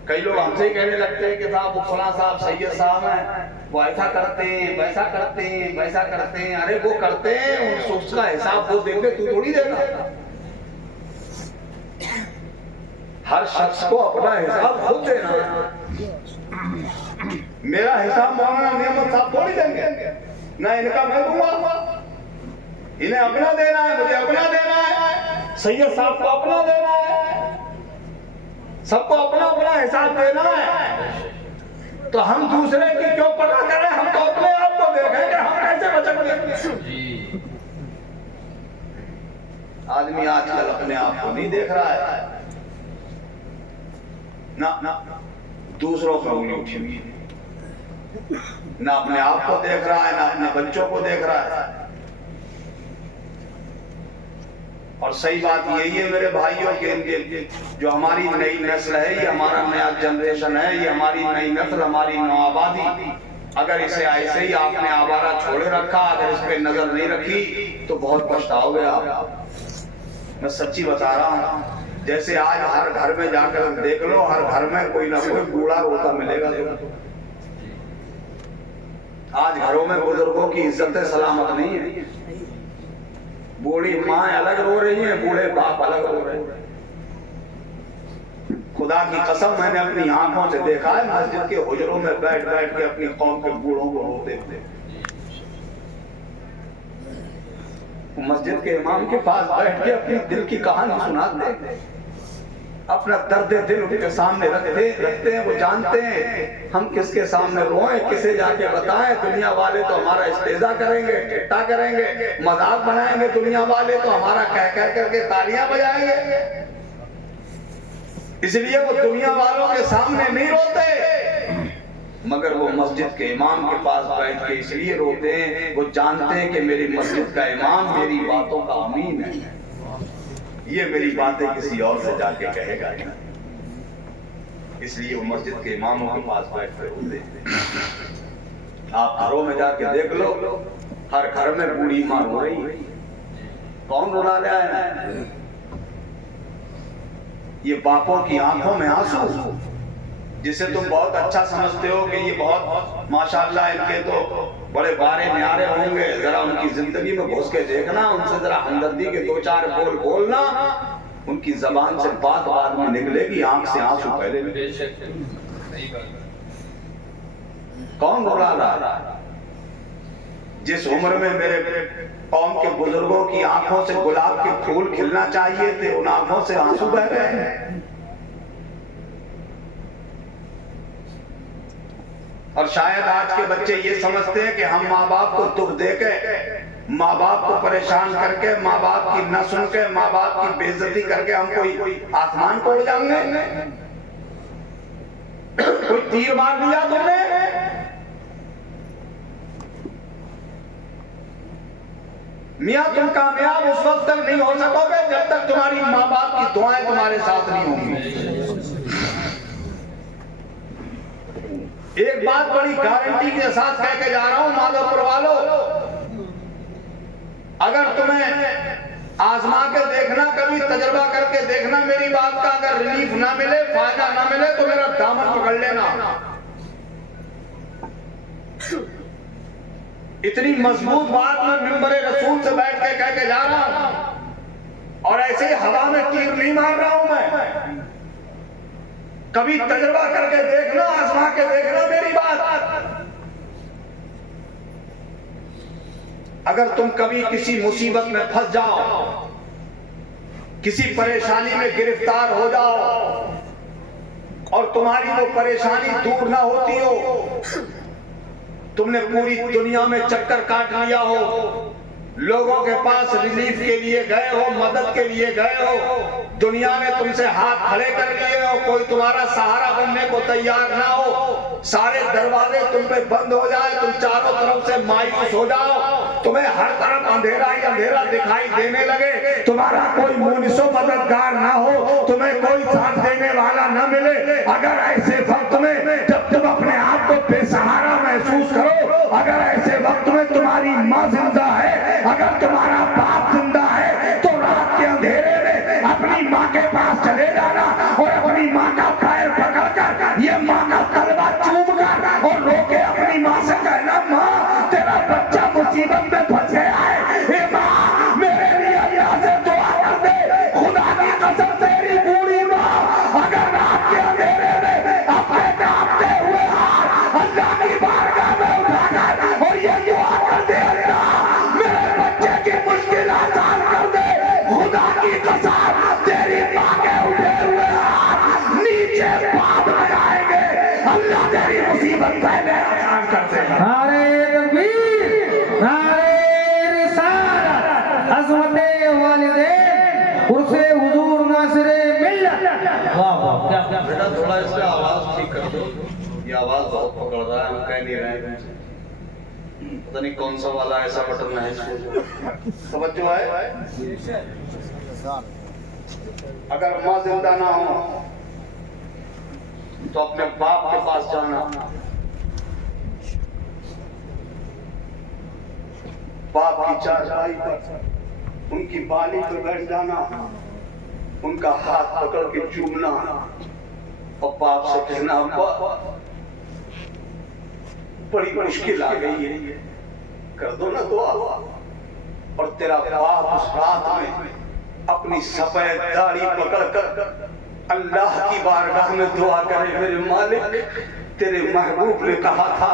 कई लोग हमसे ही कहने लगते हैं कि साहब वो फलां साहब सैयद साहब हैं, वो ऐसा करते हैं, वैसा करते हैं, वैसा करते हैं। अरे वो करते हैं, उसका हिसाब वो देंगे, तू थोड़ी देगा। हर शख्स को अपना हिसाब खुद देना है। मेरा हिसाब मौलाना नियामत साहब थोड़ी देंगे, ना इनका मैं दूंगा। इन्हें अपना देना है, मुझे अपना देना है, सैयद साहब को अपना देना है, सबको अपना अपना हिसाब देना है। तो हम दूसरे की क्यों पता करें? हम तो अपने आप को देखेंगे, हम कैसे बचेंगे। आदमी आजकल अपने आप को नहीं देख रहा है, ना दूसरों पर उंगली उठी हुई है, ना अपने आप को देख रहा है, ना अपने बच्चों को देख रहा है। और सही बात यही है मेरे भाइयों के, जो हमारी नई नस्ल है, ये हमारा नया जनरेशन है, ये हमारी नई नस्ल, हमारी नौआबादी, अगर इसे ऐसे ही आपने आवारा छोड़े रखा, अगर इस पे नजर नहीं रखी तो बहुत पछताओगे आप। मैं सच्ची बता रहा हूँ। जैसे आज हर घर में जाकर देख लो, हर घर में कोई ना कोई बूढ़ा रोता मिलेगा। आज घरों में बुजुर्गों की इज्जत सलामत नहीं है। बूढ़ी माँ अलग रो रही है, बूढ़े बाप अलग रो रहे हैं। खुदा की कसम, मैंने अपनी आंखों से देखा है मस्जिद के हुजरों में बैठ बैठ के अपनी कौम के बूढ़ों को रोते थे। मस्जिद के इमाम के पास बैठ के अपनी दिल की कहानी सुनाते, अपना दर्द दिल उनके सामने रखते हैं। वो जानते हैं हम किसके सामने रोएं, किसे जाके बताएं। दुनिया वाले तो हमारा इस्तेजा करेंगे, टिट्टा करेंगे, मजाक बनाएंगे। दुनिया वाले तो हमारा कह करके तालियां बजाएंगे। इसलिए वो दुनिया वालों के सामने नहीं रोते, मगर वो मस्जिद के इमाम के पास बैठ के इसलिए रोते हैं, वो जानते हैं कि मेरी मस्जिद का इमाम मेरी बातों का अमीन है, ये मेरी बातें किसी और से जाके कहेगा नहीं। इसलिए वो मस्जिद के इमामों के पास बैठ कर रोते हैं। आप घरों में जाके देख लो, हर घर में बूढ़ी माँ रो रही है। कौन रुला रहा है? ये बापों की आंखों में आंसू, जिसे तुम बहुत अच्छा समझते हो कि ये बहुत माशाअल्लाह इनके तो बड़े बारे न्यारे होंगे, जरा उनकी जिंदगी में घुस के देखना, उनसे जरा हमदर्दी के दो चार बोल बोलना, उनकी जबान से बात बात में निकलेगी, आंख से आंसू पहले। कौन रुला रहा? जिस उम्र में मेरे कौम के बुजुर्गों की आंखों से गुलाब के फूल खिलना चाहिए थे, उन आंखों से आंसू बह रहे हैं। और शायद आज के बच्चे ये समझते हैं कि हम माँ बाप को दुख देके, माँ बाप को परेशान करके, माँ बाप की न सुन के, माँ बाप की बेइज्जती करके हम कोई आसमान तोड़ जाएंगे। कोई तीर मार दिया तुमने, मियां तुम कामयाब उस वक्त तक नहीं हो सकोगे जब तक तुम्हारी माँ बाप की दुआएं तुम्हारे साथ नहीं होंगी। एक बात बड़ी गारंटी के साथ कह के जा रहा हूं माधोपुर वालों, अगर तुम्हें आजमा के देखना, कभी तजर्बा करके देखना मेरी बात का, अगर रिलीफ ना मिले, फायदा ना मिले तो मेरा दामन पकड़ लेना। इतनी मजबूत बात मैं मिंबरे रसूल से बैठ के कह के जा रहा हूं, और ऐसे ही हवा में तीर नहीं मार रहा हूं मैं। कभी तजर्बा करके देखना, आजमा के देखना मेरी बात। अगर तुम कभी किसी मुसीबत में फंस जाओ, किसी परेशानी में गिरफ्तार हो जाओ, और तुम्हारी वो परेशानी दूर ना होती हो, तुमने पूरी दुनिया में चक्कर काट लिया हो, लोगों के पास रिलीफ के लिए गए हो, मदद के लिए गए हो, दुनिया ने तुमसे हाथ खड़े कर लिए हो, कोई तुम्हारा सहारा बनने को तैयार ना हो, सारे दरवाजे तुम पे बंद हो जाए, तुम चारों तरफ से मायूस हो जाओ, तुम्हें हर तरफ अंधेरा ही अंधेरा दिखाई देने लगे, तुम्हारा कोई मुनिसो मददगार ना हो, तुम्हें कोई साथ देने वाला ना मिले, अगर ऐसे वक्त में जब तुम अपने आप को बेसहारा महसूस करो, अगर ऐसे वक्त में तुम्हारी माँ जिंदा है, अगर तुम्हारा बाप जिंदा है, तो रात के अंधेरे में अपनी माँ के पास चले जाना और अपनी माँ का पैर पकड़कर, ये माँ का तलवा चूम कर और रो के अपनी माँ से कहना, माँ तेरा बच्चा मुसीबत में फंस गया है, ए माँ मेरे लिए अल्लाह से दुआ कर दे। खुदा की कसम तेरी बूढ़ी माँ नासिरे मिल्लत। वाह वाह, क्या क्या बेटा थोड़ा इसका आवाज ठीक कर दो, ये आवाज बहुत पकड़ रहा है, हम कह नहीं रहे हैं। पता नहीं कौन सा वाला ऐसा बटन है इसको समझो है। अगर माँ जिंदा ना हो तो अपने बाप के पास जाना, बाप की चारपाई पर उनकी बाली पर बैठ जाना, उनका हाथ पकड़ के चूमना और बाप से कहना अब्बा बड़ी मुश्किल आ गई है, कर दो ना दुआ। और तेरा बाप उस रात में अपनी सफेद दाढ़ी पकड़कर अल्लाह की बारगाह में दुआ करे, मेरे मालिक तेरे महबूब ने कहा था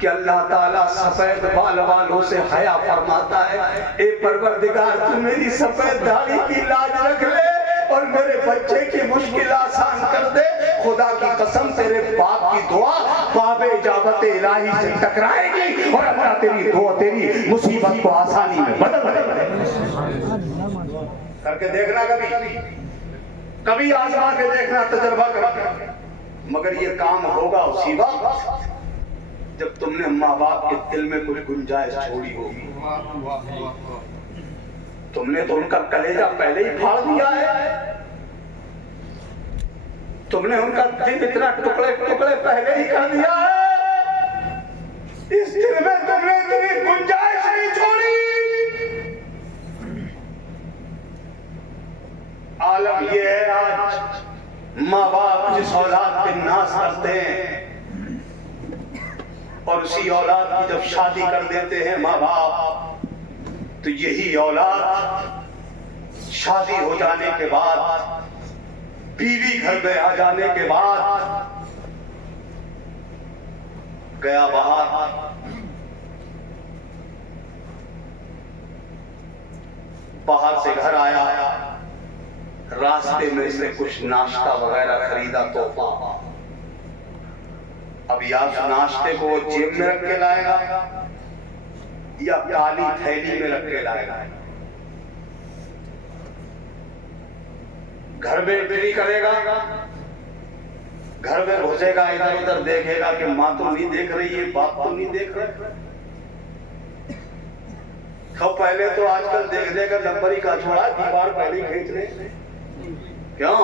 कि अल्लाह ताला सफेद बाल वालों से हया फरमाता है। ए परवरदिगार तू मेरी सफेद दाढ़ी की लाज रख ले और मेरे बच्चे की मुश्किल आसान कर दे। खुदा की कसम तेरे बाप की दुआ बाबे इजाबत इलाही से टकराएगी और अल्लाह तेरी दुआ तेरी मुसीबत को आसानी में बदल करके देखना। कभी आजमा के देखना, तजर्बा कर। मगर ये काम होगा उसी वक्त जब तुमने माँ बाप के दिल में कुछ गुंजाइश छोड़ी होगी। तुमने तो उनका कलेजा पहले ही फाड़ दिया है, तुमने उनका दिल इतना टुकड़े टुकड़े पहले ही कर दिया है। इस दिल में तुमने इतनी गुंजाइश नहीं छोड़ी। आलम ये है आज माँ बाप जिस औलाद पे नाज करते हैं और उसी औलाद की जब शादी कर देते हैं माँ बाप, तो यही औलाद शादी हो जाने के बाद, बीवी घर में आ जाने के बाद गया बाहर से घर आया, रास्ते में से कुछ नाश्ता वगैरह खरीदा, तोहफा। अब या नाश्ते को वो जेब में रख के लाएगा या काली थैली में रख के लाएगा। घर में एंट्री करेगा, घर में घुसेगा, इधर उधर देखेगा कि माँ तो नहीं देख रही है, बाप तो नहीं देख रहा। तो पहले तो आजकल देख देकर नंबर ही का छोड़ा, दीवार पहले ही खींच रहे। क्यों?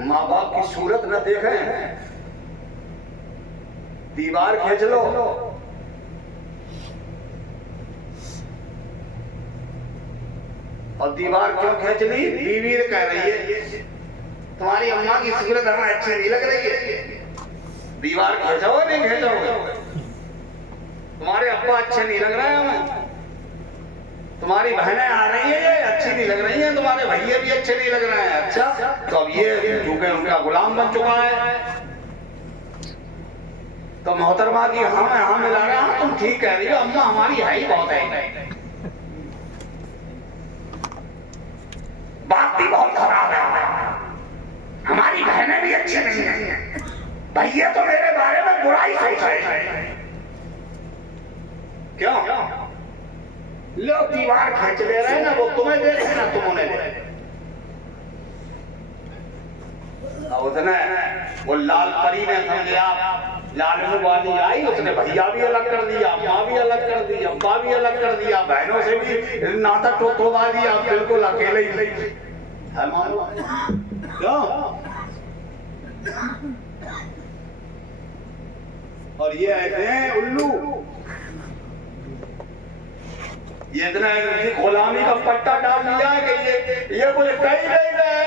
माँ बाप की सूरत न देखें, दीवार खींच लो। और दीवार क्यों खींच ली? बीवी कह रही है तुम्हारी अम्मा की सूरत हमें अच्छी नहीं लग रही है, दीवार खींचोगे नहीं खींचोगे? तुम्हारे अब्बा अच्छे नहीं लग रहे हैं हमें, तुम्हारी बहनें आ रही हैं ये अच्छी नहीं लग रही हैं, तुम्हारे भैया भी अच्छे नहीं लग रहे हैं। अच्छा, तो अब ये चूंकि उनका गुलाम बन चुका है तो मोहतरमा की हाँ मिला रहा है। तुम ठीक कह रही हो अम्मा, हमारी है ही बहुत है, बात भी बहुत खराब है, हमारी बहनें भी अच्छी नहीं है, भैया तो मेरे बारे में बुराई सोच रहे हैं। क्यों? लोग दीवार खींच ले रहे हैं ना, वो तुम्हें दे रहे हैं ना तुम उन्हें दे रहे। उसने वो लाल परी ने समझा, लालनू वाली आई, उसने भैया भी अलग कर दिया, माँ भी अलग कर दी, अब्बा भी अलग कर दिया, बहनों से भी नाता तोड़वा दिया, बिल्कुल अकेले ही है। मानो क्यों? और ये ऐसे हैं उल्लू, ये इतना गुलामी का पट्टा डाल दिया है कि ये कुछ कह ही नहीं रहे,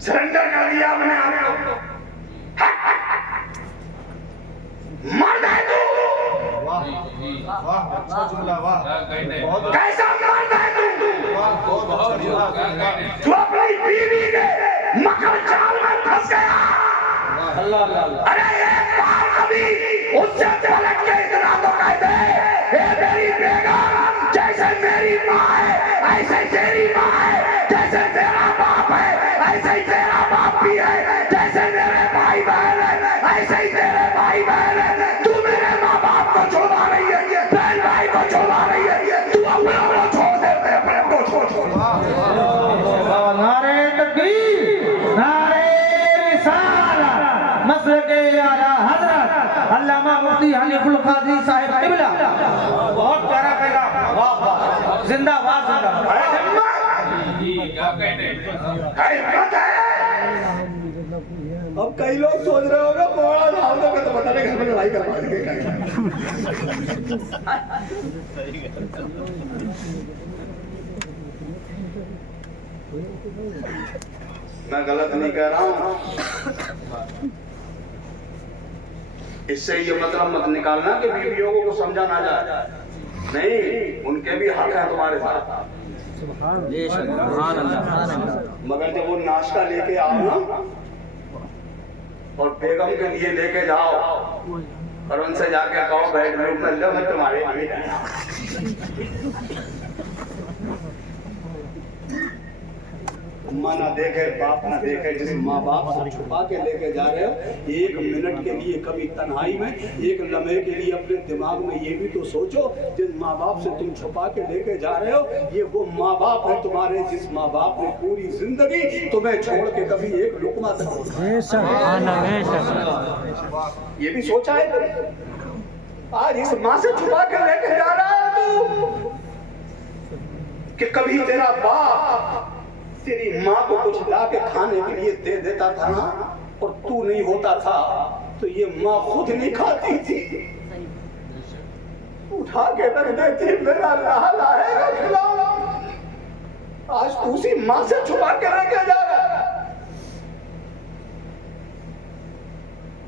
सरेंडर कर दिया अपने आप को। मर्द है तू, अच्छा जुमला, वाह, कैसा मर्द है तू? तू अपनी बीवी के मकर जाल में फंस गया। अल्लाह अल्लाह। अरे एक बार अभी उससे पलट के इतना तो कह दे, ए मेरी बेगम, जैसे मेरी माँ है ऐसे तेरी माँ है, जैसे तेरा बाप है ऐसे ही तेरा बाप भी है, जैसे मेरे भाई बहन है ऐसे ही तेरे भाई बहन है। तू मेरे माँ अल्लामा मुफ्ती हनीफुल कादरी साहिब किबला, बहुत प्यारा पैगाम, वाह वाह, जिंदाबाद जिंदाबाद। है हिम्मत है। अब कई लोग सोच रहे होंगे मोड़ा धाम लोग तो पता नहीं घर में लड़ाई करवा देंगे। मैं गलत नहीं कह रहा हूँ, इससे ये मतलब मत निकालना कि बीवियों को समझा ना जाए, नहीं, उनके भी हक है तुम्हारे साथ। मगर जब वो नाश्ता लेके आओ ना और बेगम के लिए लेके जाओ और उनसे जाके कहो बेडरूम में लो मैं तुम्हारे लिए अम्मा ना देखे बाप ना देखे, जिस माँ बाप से छुपा के लेके जा रहे हो, एक मिनट के लिए कभी तन्हाई में, एक लम्हे के लिए अपने दिमाग में ये भी तो सोचो, जिस माँ बाप से तुम छुपा के लेके जा रहे हो, ये वो माँ बाप है तुम्हारे जिस माँ बाप ने पूरी जिंदगी तुम्हें छोड़ के कभी एक लुकमा तक, ये भी सोचा है तुमने? आज इस माँ से छुपा के लेके जा रहा है तू कि कभी तेरा बाप तेरी माँ को कुछ ला के खाने के लिए दे देता था ना और तू नहीं होता था तो ये माँ खुद नहीं खाती थी, उठा के रख देती, मेरा लाल आएगा खिलाओ। आज तू उसी माँ से छुपा के लेके जा रहा है।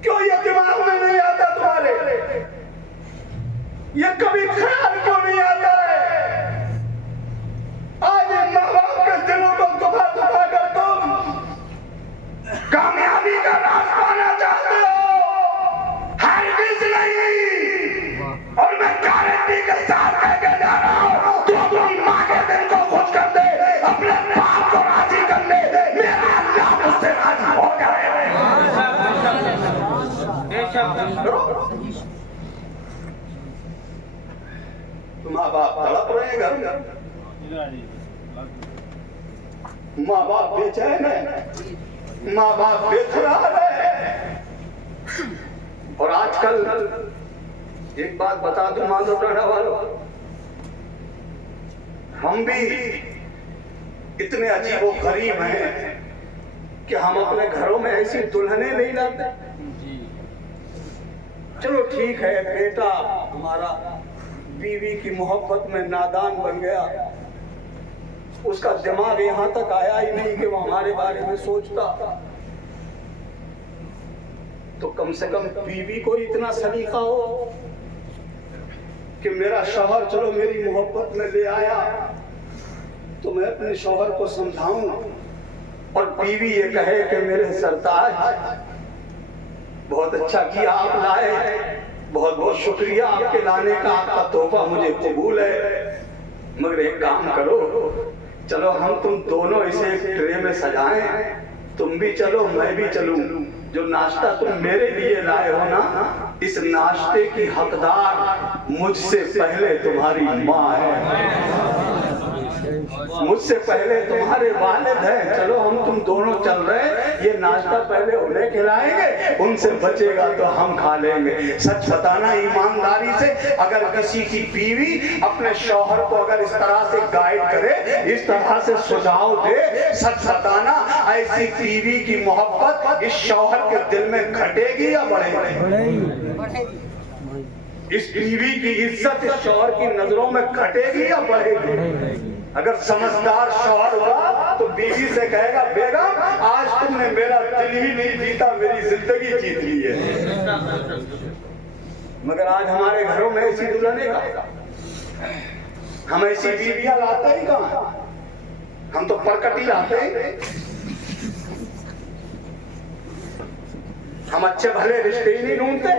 क्यों ये दिमाग में नहीं आता तुम्हारे? ये कभी ख्याल क्यों नहीं आता है? आज माँ बाप के दिलों को दुखा दुखा कर तुम कामयाबी का राज पाना चाहते हो, हरगिज़ नहीं। और मैं गारंटी के साथ कहकर जा रहा हूँ, तू अपनी माँ के दिल को खुश कर दे, अपने बाप को राजी कर ले, मेरा अल्लाह मुझसे राजी हो जाए। माँ बाप तड़प रहे हैं घर, माँ बाप बेचैन है, माँ बाप बेकरार है। और आजकल एक बात बता दूं मानो रहने वालों, हम भी इतने अजीब और गरीब हैं कि हम अपने घरों में ऐसी दुल्हने नहीं लाते। चलो ठीक है, बेटा हमारा बीवी की मोहब्बत में नादान बन गया, उसका दिमाग यहाँ तक आया ही नहीं कि वो हमारे बारे में सोचता, तो कम से कम बीवी को इतना सलीका हो कि मेरा शौहर चलो मेरी मोहब्बत में ले आया तो मैं अपने शौहर को समझाऊं और बीवी ये कहे कि मेरे सरताज बहुत अच्छा किया आप लाए, बहुत बहुत शुक्रिया आपके लाने का, आपका तोहफा मुझे कबूल है, मगर एक काम करो, चलो हम तुम दोनों इसे एक ट्रे में सजाएं, तुम भी चलो मैं भी चलूं, जो नाश्ता तुम मेरे लिए लाए हो ना, इस नाश्ते की हकदार मुझसे पहले तुम्हारी माँ है, मुझसे पहले तुम्हारे वालिद हैं। चलो हम तुम दोनों चल रहे, ये नाश्ता पहले उन्हें खिलाएंगे, उनसे बचेगा तो हम खा लेंगे। सच बताना ईमानदारी से, अगर किसी की बीवी अपने शौहर को अगर इस तरह से गाइड करे, इस तरह से सुझाव दे, सच बताना ऐसी बीवी की मोहब्बत इस शौहर के दिल में घटेगी या बढ़ेगी? इस बीवी की इज्जत इस शौहर की नजरों में घटेगी या बढ़ेगी? अगर समझदार शौहर हुआ तो बीवी से कहेगा, बेगम आज तुमने मेरा दिल ही नहीं जीता, मेरी जिंदगी जीत ली है। मगर आज हमारे घरों में ऐसी दुल्हने का, हम ऐसी बीवियां लाते ही कहाँ, हम तो परकटी लाते हैं। हम अच्छे भले रिश्ते ही नहीं ढूंढते,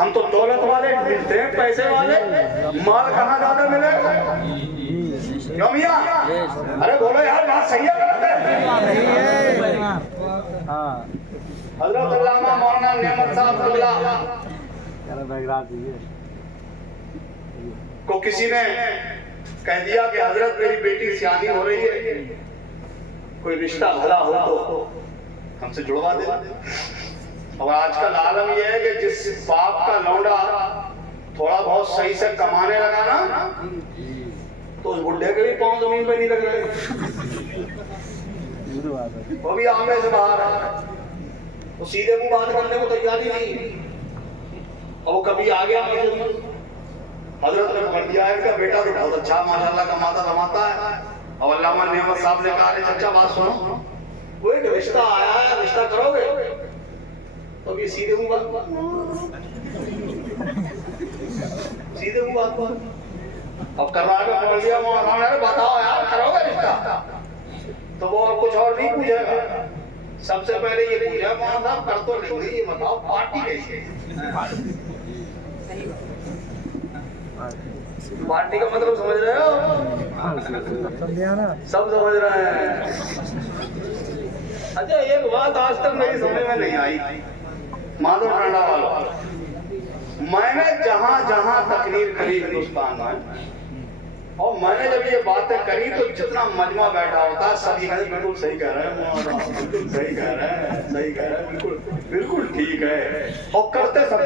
हम तो दौलत वाले ढूंढते हैं, पैसे वाले। माल कहाँ ज्यादा मिलेगा? क्यों भैया? अरे बोलो यार, बात सही है गलत है? हजरत अल्लामा मौलाना नेमत साहब किबला को किसी ने कह दिया कि हजरत मेरी बेटी सियानी हो रही है, कोई रिश्ता भला हो तो हमसे जुड़वा देना। और आजकल आलम यह है कि जिस बाप का लौंडा थोड़ा बहुत सही से कमाने लगा ना, तो उस बुढ़े के भी पांव जमीन पे नहीं लग रहे, वो भी आगे से बाहर है, वो सीधे मुंह बात करने को तैयार ही नहीं। और वो कभी आ गया हजरत ने पकड़ दिया है इनका बेटा तो बहुत अच्छा माशाल्लाह कमाता कमाता है। और अल्लामा नेमत साहब ने कहा चाचा बात सुनो, वो एक रिश्ता आया है, रिश्ता करोगे? तो अभी सीधे मुंह बात, सीधे मुंह बात। अब करवा के पकड़ दिया मौलाना ने, बताओ यार करोगे रिश्ता? तो वो और कुछ और नहीं पूछेगा, सबसे पहले ये पूछा मौलाना साहब कर तो लेंगे, ये बताओ पार्टी कैसी है? पार्टी का मतलब समझ रहे हो? सब समझ रहे हैं। अच्छा एक बात आज तक मेरी समझ में नहीं आई, माधव टांडा वालों, मैंने जहां जहां तकरीर करी हिंदुस्तान में, और मैंने जब ये बातें करी तो जितना मजमा बैठा होता है सभी कहते बिल्कुल सही कह रहे हैं, बिल्कुल सही कह रहे हैं, सही कह रहे हैं, बिल्कुल बिल्कुल ठीक है, और करते सब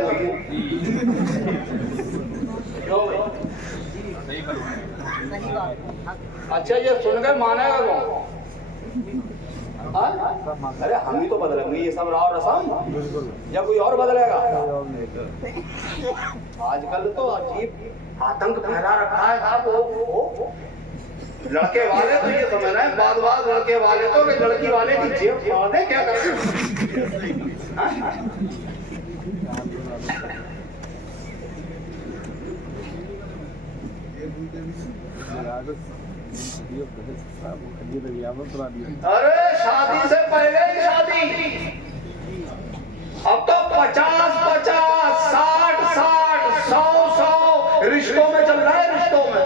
अच्छा ये सुन कर मानेगा कौन? अरे हम ही तो बदलेंगे ये सब राव रसम, या कोई और बदलेगा? आजकल तो अजीब आतंक फैला रखा है साहब। वो लड़के वाले तो ये समझ रहे हैं, बाद लड़के वाले तो लड़की वाले की जेब फाड़ दे, क्या करते? अरे शादी से पहले ही शादी, अब तो 50-50, 60-60, 100-100 रिश्तों में चल रहा है, रिश्तों में।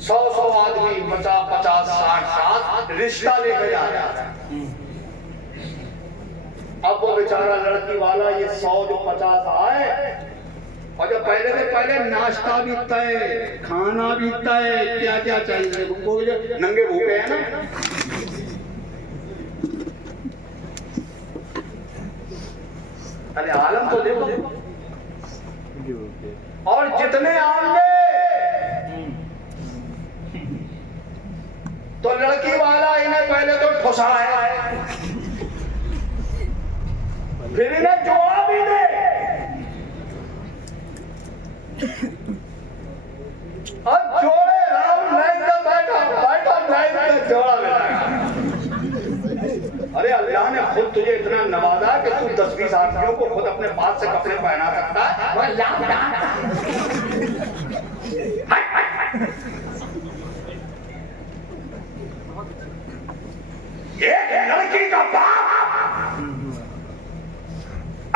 सौ आदमी 50-50, 60-60 रिश्ता लेकर जा रहा है। अब वो बेचारा लड़की वाला ये 100 जो 50 आए, और जब पहले से पहले नाश्ता भी तय, खाना भी तय, क्या क्या चाहिए, वो नंगे भूखे हैं ना। अरे आलम तो देखो, और जितने आएंगे तो लड़की वाला इन्हें पहले तो ठुसाए, फिर इन्हें जोड़ा भी दे, और जोड़े राम लाइन में बैठा लाइन में जोड़ा लगाएगा। अरे अल्लाह ने खुद तुझे इतना नवाजा कि तू 10-20 आदमियों को खुद अपने पास से कपड़े पहना सकता है। एक लड़की का बाप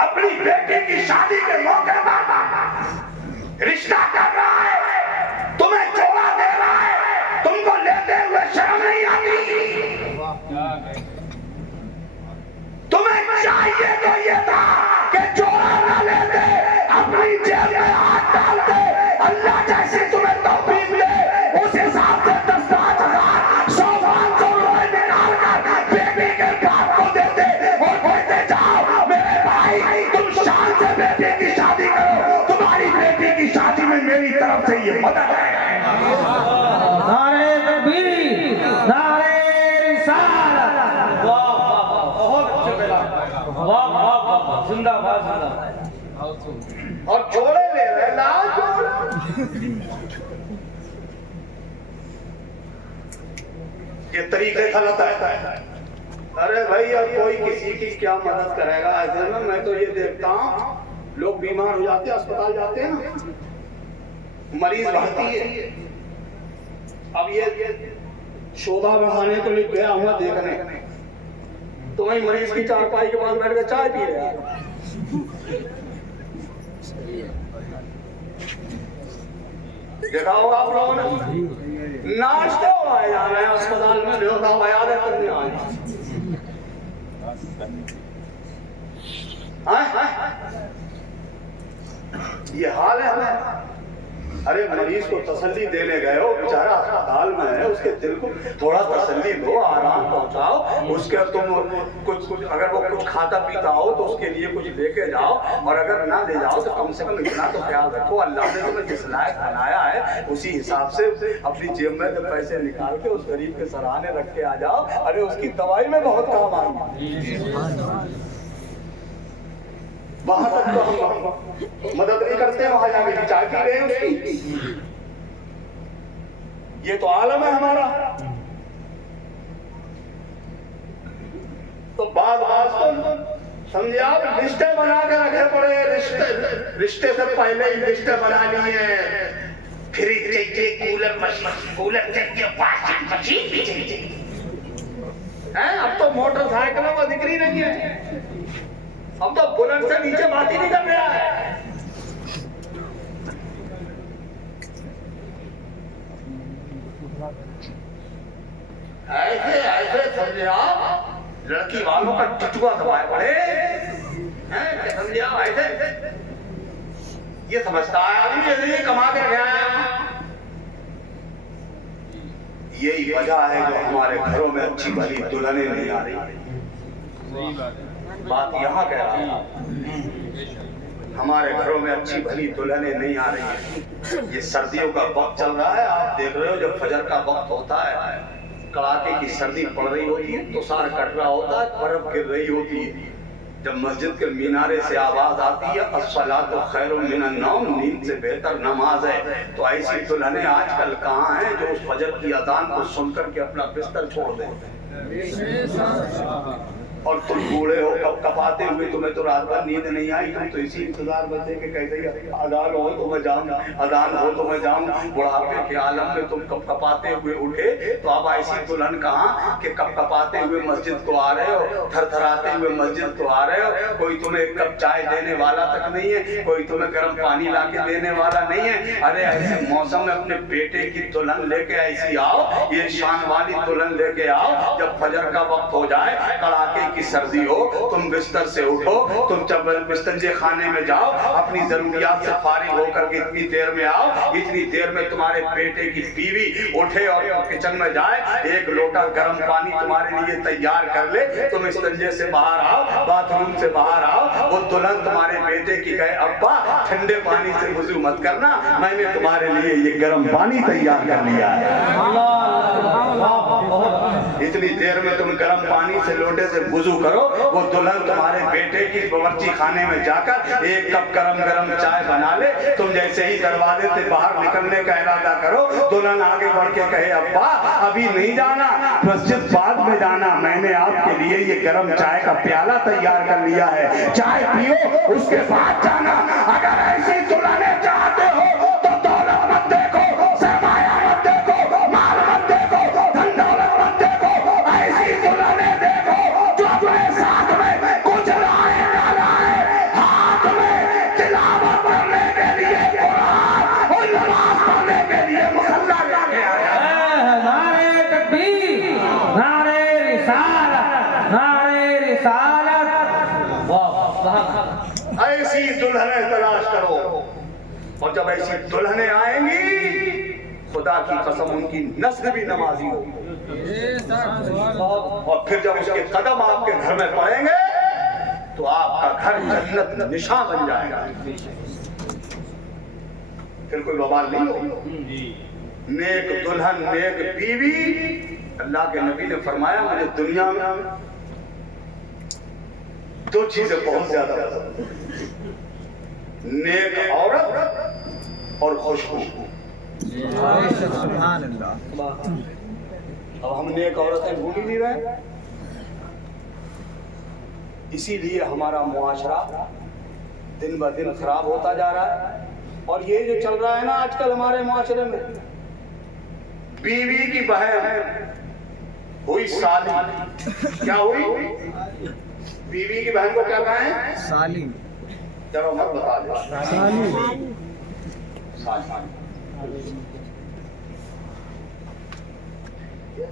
अपनी बेटी की शादी के मौके पर रिश्ता कर रहा है, तुम्हें जोड़ा दे रहा है, तुमको लेते हुए शर्म नहीं आती? तुम्हें चाहिए तो ये था कि जोड़ा न लेते, अपनी जेब में हाथ डालते, अल्लाह जैसे तुम्हें तौफीक दे उस हिसाब से 10,000, 100-500 रुपए निकाल कर बेटी के बाप को देते और कहते जाओ मेरे भाई तुम शान से बेटी की शादी करो, तुम्हारी बेटी की शादी में मेरी तरफ से ये मदद है। नारे तकबीर, नारे रिसालत, वाह वाह, बहुत अच्छे बेटा, वाह वाह वाह, जिंदाबाद जिंदाबाद। और जोड़े ले रहे लाल जोड़ा, ये तरीके गलत है। अरे भाई अब कोई किसी की क्या मदद करेगा ऐसे में? मैं तो ये देखता हूँ लोग बीमार हो जाते हैं, अस्पताल जाते हैं ना, मरीज भर्ती है, अब ये शोभा बढ़ाने को लिए गया हुआ देखने, तो वही मरीज की चारपाई के पास बैठ कर चाय पी रहे हैं। देखा होगा आप लोगों ने, नाचते हुए आए जा रहे हैं अस्पताल में, न्योता बयान करने आए। ये हाल है हमें। अरे मरीज को तसल्ली देने गए हो, बेचारा अस्पताल में है, उसके दिल को थोड़ा तसल्ली दो, आराम पहुंचाओ उसके। तुम कुछ अगर वो कुछ खाता पीता हो तो उसके लिए कुछ लेके जाओ, और अगर ना ले जाओ तो कम से कम इतना तो ख्याल रखो अल्लाह ने तुम्हें जिस लायक बनाया है उसी हिसाब से अपनी जेब में से पैसे निकाल के उस गरीब के सराहने रख के आ जाओ। अरे उसकी दवाई में बहुत काम आएगी। वहां तक तो हम मदद नहीं करते, वहां जाके चाय पी रहे हैं उसकी। ये तो आलम है हमारा। तो बात समझे आप, रिश्ते बना के रखे पड़े, रिश्ते से पहले ही रिश्ते बना लिए, फ्रिज चाहिए, कूलर चाहिए, वॉशिंग मशीन भी चाहिए। अब तो मोटरसाइकिलों का जिक्र ही नहीं है, अब तो बुलेट से नीचे बात ही नहीं कर रहा है। ऐसे ऐसे समझे आप, लड़की वालों का टुटुआ दबाए पड़े हैं, समझे आप। ऐसे ये समझता है आदमी ये कमा के गया है। यही वजह है जो हमारे घरों में अच्छी भली दुल्हनें नहीं आ रही। बात यहाँ कह रहा है, हमारे घरों में अच्छी भली दुल्हनें नहीं आ रही है। ये सर्दियों का वक्त चल रहा है, आप देख रहे हो जब फजर का वक्त होता है, कड़ाके की सर्दी पड़ रही होती है, तुषार कट रहा होता है, बर्फ गिर रही होती है। जब मस्जिद के मीनारे से आवाज आती है अस्सलातु खैरुम मिनन नौम, नींद से बेहतर नमाज है, तो ऐसी दुल्हनें आजकल कहाँ हैं जो उस फजर की अजान को सुनकर के अपना बिस्तर छोड़ देते हैं। और तुम बूढ़े हो, कब कपाते हुए, तुम्हें तो रात भर नींद नहीं आई, तुम तो इसी इंतजार में थे कि कैसे अजान हो तो मैं जाऊं, अजान हो तो मैं जाऊं। बुढ़ापे के आलम में तुम कब कपाते हुए उठे, तो अब ऐसी दुल्हन कहाँ कि कब कपाते हुए मस्जिद को आ रहे हो, थरथराते हुए मस्जिद को आ रहे हो। कोई तुम्हें एक कप चाय देने वाला तक नहीं है, कोई तुम्हें गर्म पानी ला के देने वाला नहीं है। अरे ऐसे मौसम में अपने बेटे की दुल्हन लेके ऐसी आओ, ये शान वाली दुल्हन लेके आओ, जब फजर का वक्त हो जाए, कड़ाके की सर्दी हो, तुम बिस्तर से उठो, तुम जब बिस्तंजे खाने में जाओ, अपनी जरूरियात से फारिग होकर के इतनी देर में आओ, इतनी देर में तुम्हारे बेटे की बीवी उठे और किचन में जाए, एक लोटा गर्म पानी तुम्हारे लिए तैयार कर ले, तुम इस्तंजे से बाहर आओ, बाथरूम से बाहर आओ, वो दुल्हन तुम्हारे बेटे की कहे अब्बा ठंडे पानी से वुजू मत करना, मैंने तुम्हारे लिए ये गर्म पानी तैयार कर लिया है। इतनी देर में तुम गर्म पानी से लोटे से वुजू करो, वो दुल्हन तुम्हारे बेटे की बावर्ची खाने में जाकर एक कप गरम गरम चाय बना ले। तुम जैसे ही दरवाजे से बाहर निकलने का इरादा करो, दुल्हन आगे बढ़ के कहे अब्बा अभी नहीं जाना, मस्जिद बाद में जाना, मैंने आपके लिए ये गरम चाय का प्याला तैयार कर लिया है, चाय पियो उसके बाद जाना। अगर ऐसी दुल्हनें चाहते हो तो दौलत मत देखो, सरमाया मत देखो, माल मत देखो, धन दौलत मत देखो, ऐसी दुल्हनें देखो जो अपने साथ में कुछ लाए ना लाए, हाथ में तिलावत करने के लिए कुरान और नमाज पढ़ने के लिए मुसल्ला लेके आया। नारे तकबीर, नारे रिसालत, नारे रिसालत। ऐसी दुल्हनें तलाश करो, और जब ऐसी दुल्हनें आएंगी, खुदा की कसम उनकी नस्ल भी नमाजी होगी, और फिर जब उसके कदम आपके घर में पड़ेंगे तो आपका घर जन्नत निशान बन जाएगा, फिर कोई बवाल नहीं होगा। नेक दुल्हन नेक बीवी, अल्लाह के नबी ने फरमाया मुझे दुनिया में दो चीजें बहुत ज्यादा पसंद है, नेक औरत और खुशबू। अब हम नेक औरतें भूल ही नहीं रहे, इसीलिए हमारा मुआशरा दिन ब दिन खराब होता जा रहा है। और ये जो चल रहा है ना आजकल हमारे मुआशरे में, बीवी की बहन हुई साली, क्या हुई? बीवी की बहन को क्या कहें? साली। चलो मत बता दो, साली।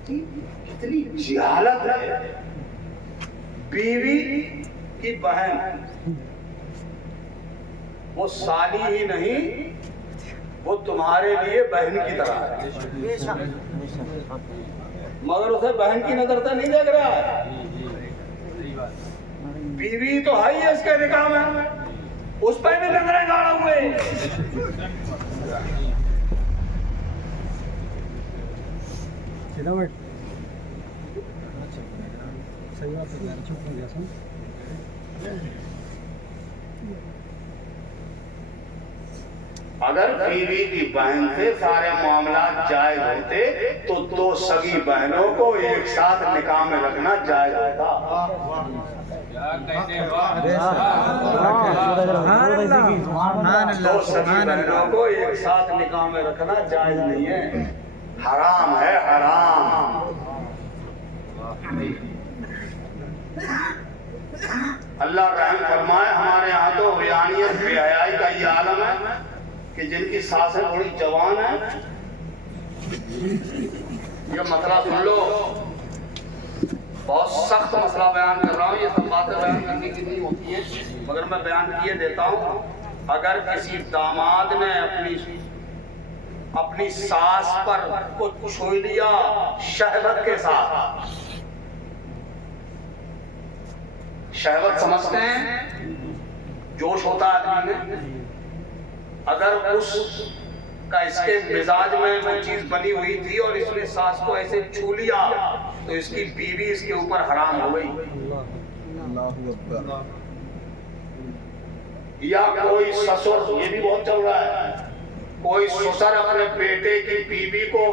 कितनी जिहालत है, बीवी की बहन वो साली ही नहीं वो तुम्हारे लिए बहन की तरह है, बेशक मगर उसे बहन की नजर से नहीं देख रहा है। बीवी तो है ही है इसके निकाह में, उस पर भी नजरें गाड़े हुए। अगर बीवी की बहन से सारे मामला जायज होते तो दो सगी बहनों को एक साथ निकाह में रखना जायज होता। दो सगी बहनों को एक साथ निकाह में रखना जायज नहीं है, हराम है, हराम। अल्लाह रहम फरमाए। हमारे यहाँ तो रियानियत बेहयाई का ये आलम है कि जिनकी सासें थोड़ी जवान है, ये मसला सुन लो, बहुत सख्त मसला बयान कर रहा हूँ। ये सब बातें बयान करने की नहीं होती है, मगर मैं बयान किए देता हूँ। अगर किसी दामाद ने अपनी सास पर कुछ छू लिया शहवत के साथ, शहवत समझते हैं, जोश होता है आदमी में, अगर उस का इसके मिजाज में वो चीज बनी हुई थी और इसने सास को ऐसे छू लिया तो इसकी बीवी इसके ऊपर हराम हो गई। या कोई ससुर, ये भी बहुत चल रहा है, कोई ससुर अपने बेटे की बीवी को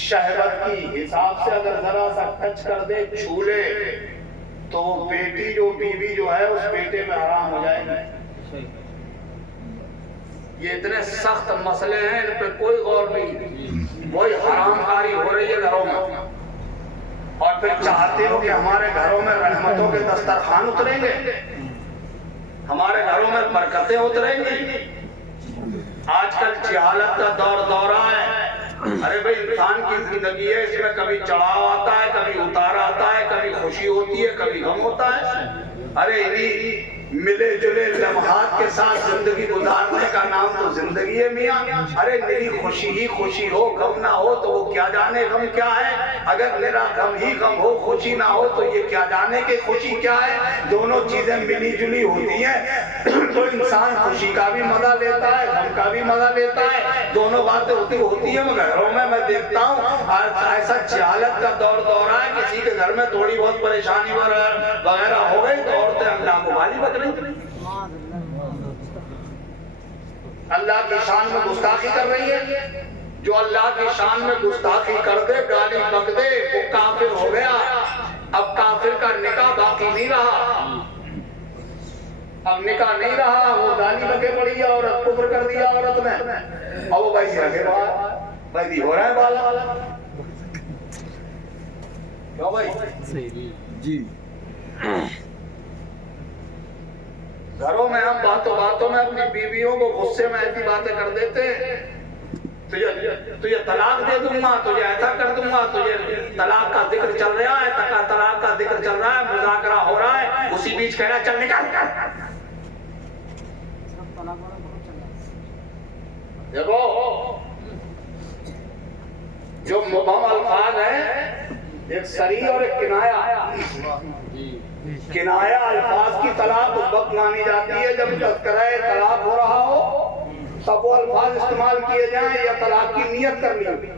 शहवत की हिसाब से अगर जरा सा टच कर दे, छू ले, तो बेटी जो बीवी जो है उस बेटे में हराम हो जाएगी। ये इतने सख्त मसले हैं, इन पे कोई गौर नहीं। वही हरामकारी हो रही है घरों में, और फिर चाहते हो कि हमारे घरों में रहमतों के दस्तरखान उतरेंगे, हमारे घरों में बरकतें उतरेंगी। आजकल जहालत का दौर है। अरे भाई, इंसान की जिंदगी है, इसमें कभी चढ़ाव आता है, कभी उतार आता है, कभी खुशी होती है, कभी गम होता है। अरे इन्हीं मिले जुले लम्हात के साथ जिंदगी गुजारने का नाम तो जिंदगी है मियाँ। अरे मेरी खुशी ही खुशी हो, गम ना हो तो वो क्या जाने गम क्या है। अगर मेरा गम ही गम हो, खुशी ना हो तो ये क्या जाने के खुशी क्या है। दोनों चीजें मिली जुली होती हैं तो इंसान खुशी का भी मजा लेता है, गम का भी मजा लेता है। दोनों बातें होती है। मगर घरों में मैं देखता हूँ ऐसा जहालत का दौर है, किसी के घर में थोड़ी बहुत परेशानी वगैरह हो गई तो औरतें अल्लाह को गाली बक रही, अल्लाह की शान में गुस्ताखी कर रही है। जो अल्लाह की शान में गुस्ताखी कर दे, गाली बक दे, वो काफिर हो गया। अब काफिर का निकाह बाकी नहीं रहा, अब निकाह नहीं रहा, वो गाली बके पड़ी है, औरत कुफ्र कर दिया औरत ने, अब वो भाई रखे भाई हो रहा है बाल। क्यों भाई जी? घरों में हम बातों में अपनी बीवियों को गुस्से में ऐसी बातें कर देते हैं, तुझे तलाक दे दूंगा, तुझे ऐसा कर दूंगा, तुझे तलाक का जिक्र चल रहा है, तलाक का जिक्र चल रहा है, मुज़ाकरा हो रहा है, उसी बीच कह रहा चल निकल। देखो, जो मुबहम अल्फाज है, एक सरी और एक किनाया। किनाया अल्फाज की तलाक उस वक्त मानी जाती है जब तज़किरा तलाक हो रहा हो, तब वो अल्फाज इस्तेमाल किए जाएं या तलाक की नियत करनी होगी।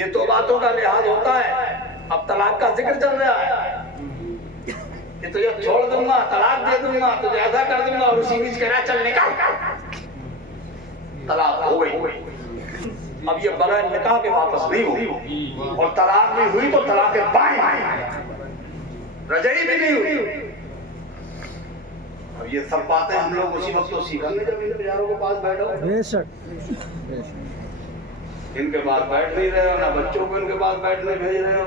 ये दो बातों का लिहाज होता है। अब तलाक का जिक्र चल रहा है कि तुझे छोड़ दूंगा, तलाक दे दूंगा, तुझे ऐसा कर दूंगा, और उसी बीच कह रहा चल निकाल, तलाक हो गई। अब ये बगैर निकाह के वापस नहीं हुई, और तलाक भी हुई तो तलाक के बाएं रजाई भी नहीं हुई। और ये सब बातें हम लोग उसी वक्त तो सीखेंगे जब इन बेचारों के पास बैठो। इनके पास बैठ नहीं रहे हो, ना बच्चों को इनके पास बैठने भेज रहे हो,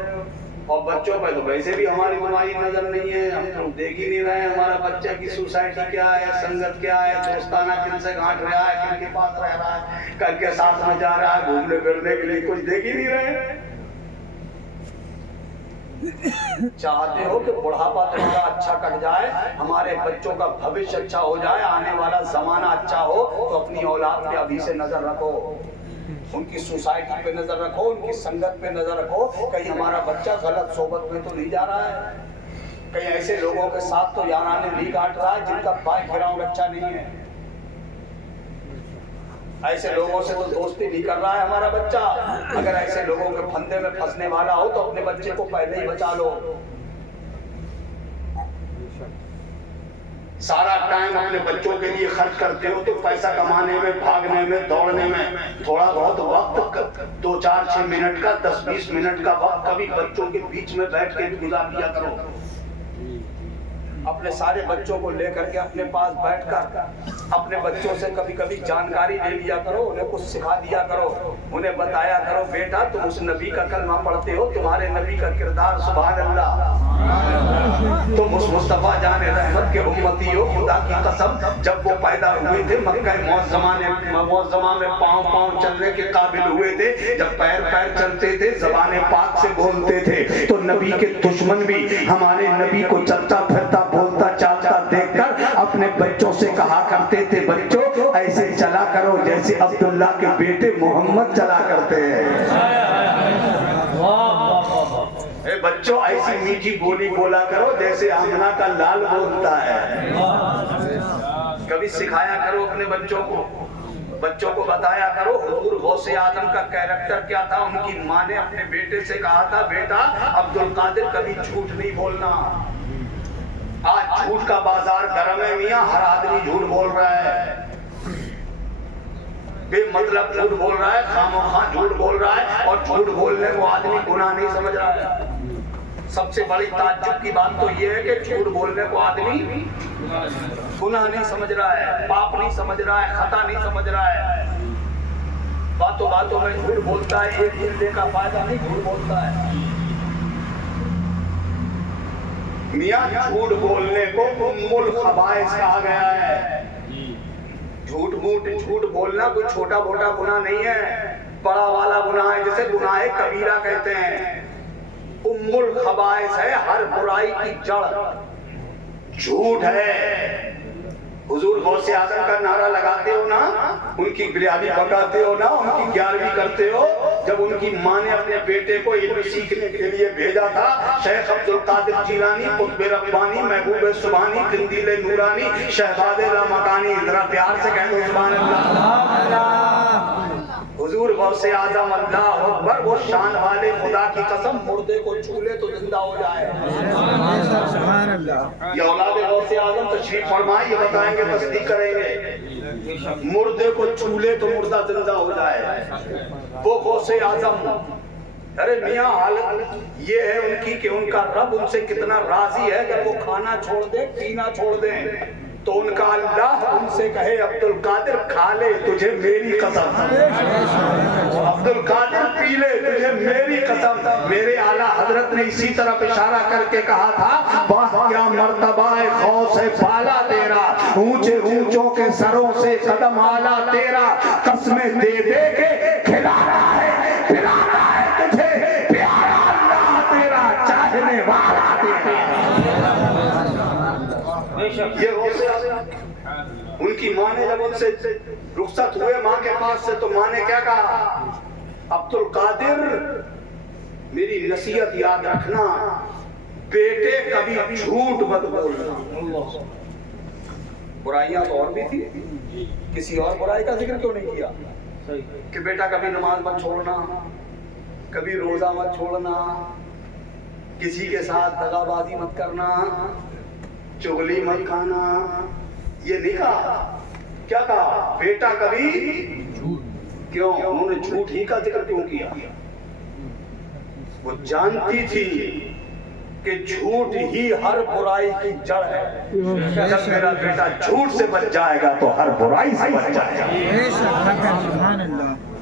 और बच्चों पर तो वैसे भी हमारी तुम्हारी नजर नहीं है, हम तो देख ही नहीं रहे हैं हमारा बच्चा की सोसाइटी क्या है, संगत क्या है, दोस्ताना किनसे गांठ रहा है, किनके पास रह रहा है, कल के साथ में जा रहा है घूमने फिरने के लिए, कुछ देख ही नहीं रहे। चाहते हो कि बुढ़ापा तुम्हारा अच्छा कट जाए, हमारे बच्चों का भविष्य अच्छा हो जाए, आने वाला जमाना अच्छा हो, तो अपनी औलाद पे अभी से नजर रखो, उनकी सोसाइटी पे नजर रखो, उनकी संगत पे नजर रखो, कहीं हमारा बच्चा गलत सोबत में तो नहीं जा रहा है, कहीं ऐसे लोगों के साथ तो याराने नहीं काट रहा है जिनका बैकग्राउंड अच्छा नहीं है, ऐसे लोगों से तो दोस्ती नहीं कर रहा है हमारा बच्चा। अगर ऐसे लोगों के फंदे में फंसने वाला हो तो अपने बच्चे को पहले ही बचा लो। सारा टाइम अपने बच्चों के लिए खर्च करते हो तो पैसा कमाने में, भागने में, दौड़ने में, थोड़ा बहुत वक्त 2-4-6 मिनट का, 10-20 मिनट का वक्त कभी बच्चों के बीच में बैठ के भी गुजार दिया करो। अपने सारे बच्चों को लेकर के अपने पास बैठकर अपने बच्चों से कभी कभी जानकारी ले लिया करो, उन्हें कुछ सिखा दिया करो, उन्हें बताया करो, बेटा तुम उस नबी का कलमा पढ़ते हो, तुम्हारे नबी का किरदार सुभान अल्लाह, तुम उस मुस्तफा जाने रहमत के उम्मती हो। खुदा की कसम, जब वो पैदा हुए थे मक्का मुअज़्ज़मा में पाँव चलने के काबिल हुए थे, जब पैर चलते थे, ज़बान पाक से बोलते थे, तो नबी के दुश्मन भी हमारे नबी को चलता फिरता बोलता चालता देखकर अपने बच्चों से कहा करते थे, बच्चों ऐसे चला करो जैसे अब्दुल्ला के बेटे मोहम्मद चला करते हैं। बच्चों ऐसी मीठी बोली बोला करो जैसे आमना का लाल बोलता है। कभी सिखाया करो अपने बच्चों को बताया करो हुजूर गौसे आजम का कैरेक्टर क्या था। उनकी माँ ने अपने बेटे से कहा था, बेटा अब्दुल कादिर कभी झूठ नहीं बोलना। आज झूठ का बाजार गर्म है मियाँ, हर आदमी झूठ बोल रहा है, बेमतलब झूठ बोल रहा है, खामोखा झूठ बोल रहा है, और झूठ बोलने को आदमी गुनाह नहीं समझ रहा है। सबसे बड़ी ताज्जुब की बात तो ये है कि झूठ बोलने को आदमी गुनाह नहीं समझ रहा है, पाप नहीं समझ रहा है, खता नहीं समझ रहा है। बातों बातों में झूठ बोलता है, एक जिंदे का फायदा नहीं झूठ बोलता है। मियाँ झूठ बोलने को उम्मुल खबाइस कहा गया है। झूठ बोलना कोई छोटा मोटा गुनाह नहीं है, बड़ा वाला गुनाह है, जिसे गुनाह कबीरा कहते हैं। उम्मुल खबाइस है, हर बुराई की जड़ झूठ है। हुजूर गौसे आजम का नारा लगाते हो ना, उनकी बिरयानी पकाते हो ना, उनकी 11वीं करते हो। जब उनकी माँ ने अपने बेटे को इल्म सीखने के लिए भेजा था, शेख अब्दुल कादिर जीलानी, कुतुब रब्बानी, महबूब सुभानी, जिंदील नूरानी, शहजाद लामकानी, जरा प्यार से कह दो सुभान अल्लाह। हुजूर गौसे आजम अल्लाह अकबर, वो शान वाले खुदा की कसम, मुर्दे को छू ले तो जिंदा हो जाए। ये औलाद गौसे आजम तशरीफ फरमाए, ये बताएंगे, तस्दीक करेंगे। मुर्दे को छू ले तो मुर्दा जिंदा हो जाए, वो गौसे आजम। अरे मियाँ हालत ये है उनकी कि उनका रब उनसे कितना राजी है। अगर वो खाना छोड़ दे, पीना छोड़ दे, तो उनका अल्लाह उनसे कहे, अब्दुल कादिर खा ले तुझे मेरी कसम, अब्दुल कादिर पी ले तुझे मेरी कसम। मेरे आला हजरत ने इसी तरफ इशारा करके कहा था, वाह क्या मर्तबा है खौस है बाला तेरा, ऊंचे ऊंचों के सरों से कदम आला तेरा, कसमें दे दे के खिलाना है पिलाना है तुझे, प्यारा अल्लाह तेरा, चाहने वाला तेरा। ये उनकी माँ ने जब उनसे रुखसत हुए माँ के पास से, तो माँ ने क्या कहा, अब्दुल कादिर मेरी नसीहत याद रखना, बेटे कभी झूठ मत बोलना। बुराइयां तो और भी थी, किसी और बुराई का जिक्र क्यों नहीं किया कि बेटा कभी नमाज मत छोड़ना, कभी रोजा मत छोड़ना, किसी के साथ दगाबाजी मत करना, चुगली मत खाना। ये नहीं कहा, क्या कहा, बेटा कभी झूठ। क्यों उन्होंने झूठ ही का जिक्र क्यों किया? वो जानती थी कि झूठ ही हर बुराई की जड़ है। जब मेरा बेटा झूठ से बच जाएगा तो हर बुराई से बच जाएगा।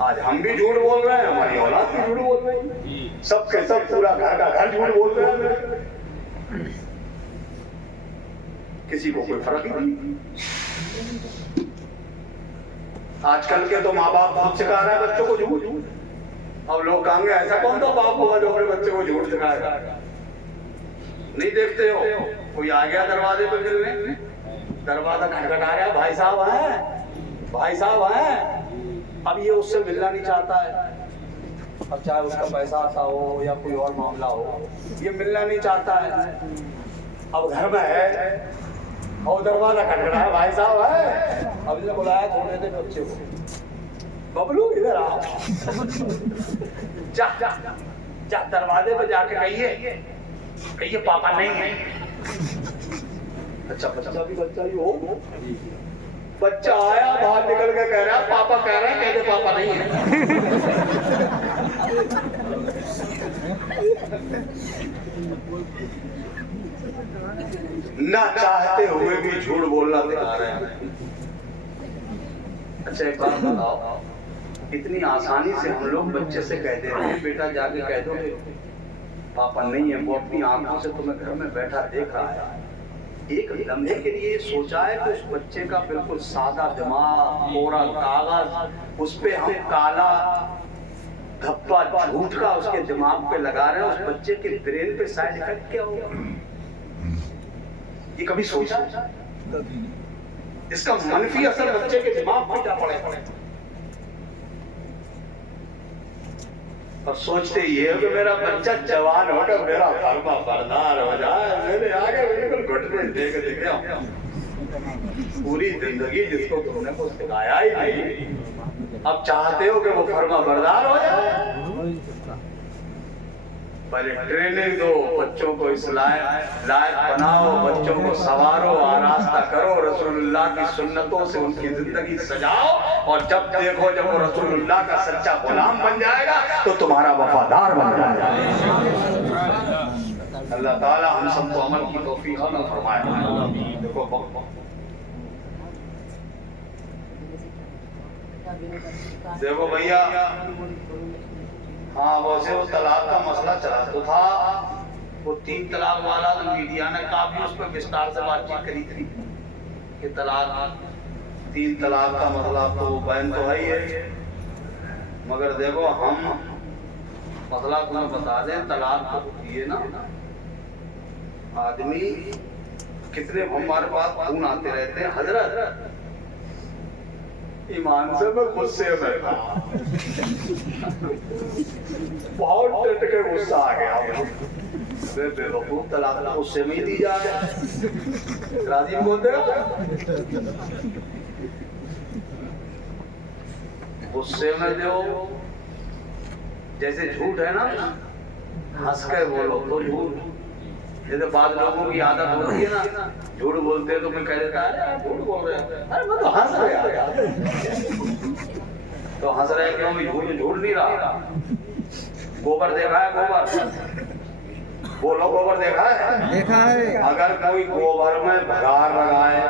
आज हम भी झूठ बोल रहे हैं, हमारी औलाद भी झूठ बोल रही है, सबके सब पूरा घर का घर झूठ बोल रहे हैं, किसी को कोई फर्क नहीं। आजकल के तो माँ बाप खुद सिखा रहे हैं बच्चों को झूठ। अब लोग कहेंगे ऐसा कौन सा बाप होगा जो अपने बच्चे को झूठ सिखाएगा? नहीं देखते हो? कोई आ गया दरवाजे पे मिलने, दरवाजा खटखटा रहा, भाई साहब हैं, भाई साहब हैं। अब ये उससे मिलना नहीं चाहता है, अब चाहे उसका पैसा आता हो या कोई और मामला हो, ये मिलना नहीं चाहता है। अब घर में है और दरवाजा खटखटा है, भाई साहब है। अब इसने बुलाया छोटे थे बच्चे को, बबलू इधर आओ, जा जा जा, दरवाजे पे जाके कहिए पापा नहीं है। अच्छा बच्चा भी बच्चा ही हो, बच्चा आया बाहर निकल के कह रहा है पापा कह रहे हैं, कहते पापा नहीं है। ना चाहते हुए भी झूठ बोलना दिखा रहे हैं। अच्छा एक बात बताओ, इतनी आसानी से हम लोग बच्चे से कह देते हैं बेटा जाके कह दो पापा नहीं है, वो अपनी आंखों से तुम्हें घर में बैठा देख रहा है। एक लम्हे के लिए सोचा है कि उस बच्चे का बिल्कुल सादा दिमाग, कोरा कागज, उस पे हम काला धब्बा झूठ का उसके दिमाग पे लगा रहे हैं, उस बच्चे के ब्रेन पे साइड इफेक्ट क्या होगा? ये कभी सोचा? इसका मनफी असर बच्चे के दिमाग पर क्या पड़ेगा? और सोचते ये कि मेरा बच्चा जवान होकर मेरा फर्मा बरदार हो जाए, मेरे आगे बिल्कुल घुटने देख दिखे। पूरी जिंदगी जिसको तुमने को सिखाया ही नहीं, अब चाहते हो कि वो फर्मा बरदार हो जाए। पहले ट्रेनिंग दो, बच्चों को इस लायक बनाओ, बच्चों को संवारो, आरास्ता करो, रसूलुल्लाह की सुन्नतों से उनकी जिंदगी सजाओ, और जब देखो जब वो रसूलुल्लाह का सच्चा गुलाम बन जाएगा तो तुम्हारा वफादार बन जाएगा। अल्लाह ताला हम सबको अमल की तौफीक अता फरमाए। देखो भैया, हाँ वैसे वो तलाक का मसला चला तो था, वो 3 तलाक वाला तो मीडिया ने काफी उस पर विस्तार से बातचीत करी थी कि तलाक 3 तलाक का मसला तो बैन तो है ही है, मगर देखो हम मसला तुम्हें बता दें, तलाक तो होती है ना, आदमी कितने हमारे पास फोन आते रहते हैं, हजरत ईमान से मैं गुस्से में था, बहुत डट के गुस्सा आ गया, बेवकूफ तलाक गुस्से में ही दी जा रही, राजी बोलते हो? गुस्से में दो, जैसे झूठ है ना, हंस कर बोलो तो झूठ। जैसे बाद लोगों की आदत होती है ना, झूठ बोलते हैं तो मैं कह देता है झूठ बोल रहे हैं, अरे मैं तो हंस रहा यार, तो हंस रहे क्यों? मैं झूठ नहीं रहा। गोबर देखा है? गोबर बोलो, गोबर देखा है? देखा है। अगर कोई गोबर में भगार लगाए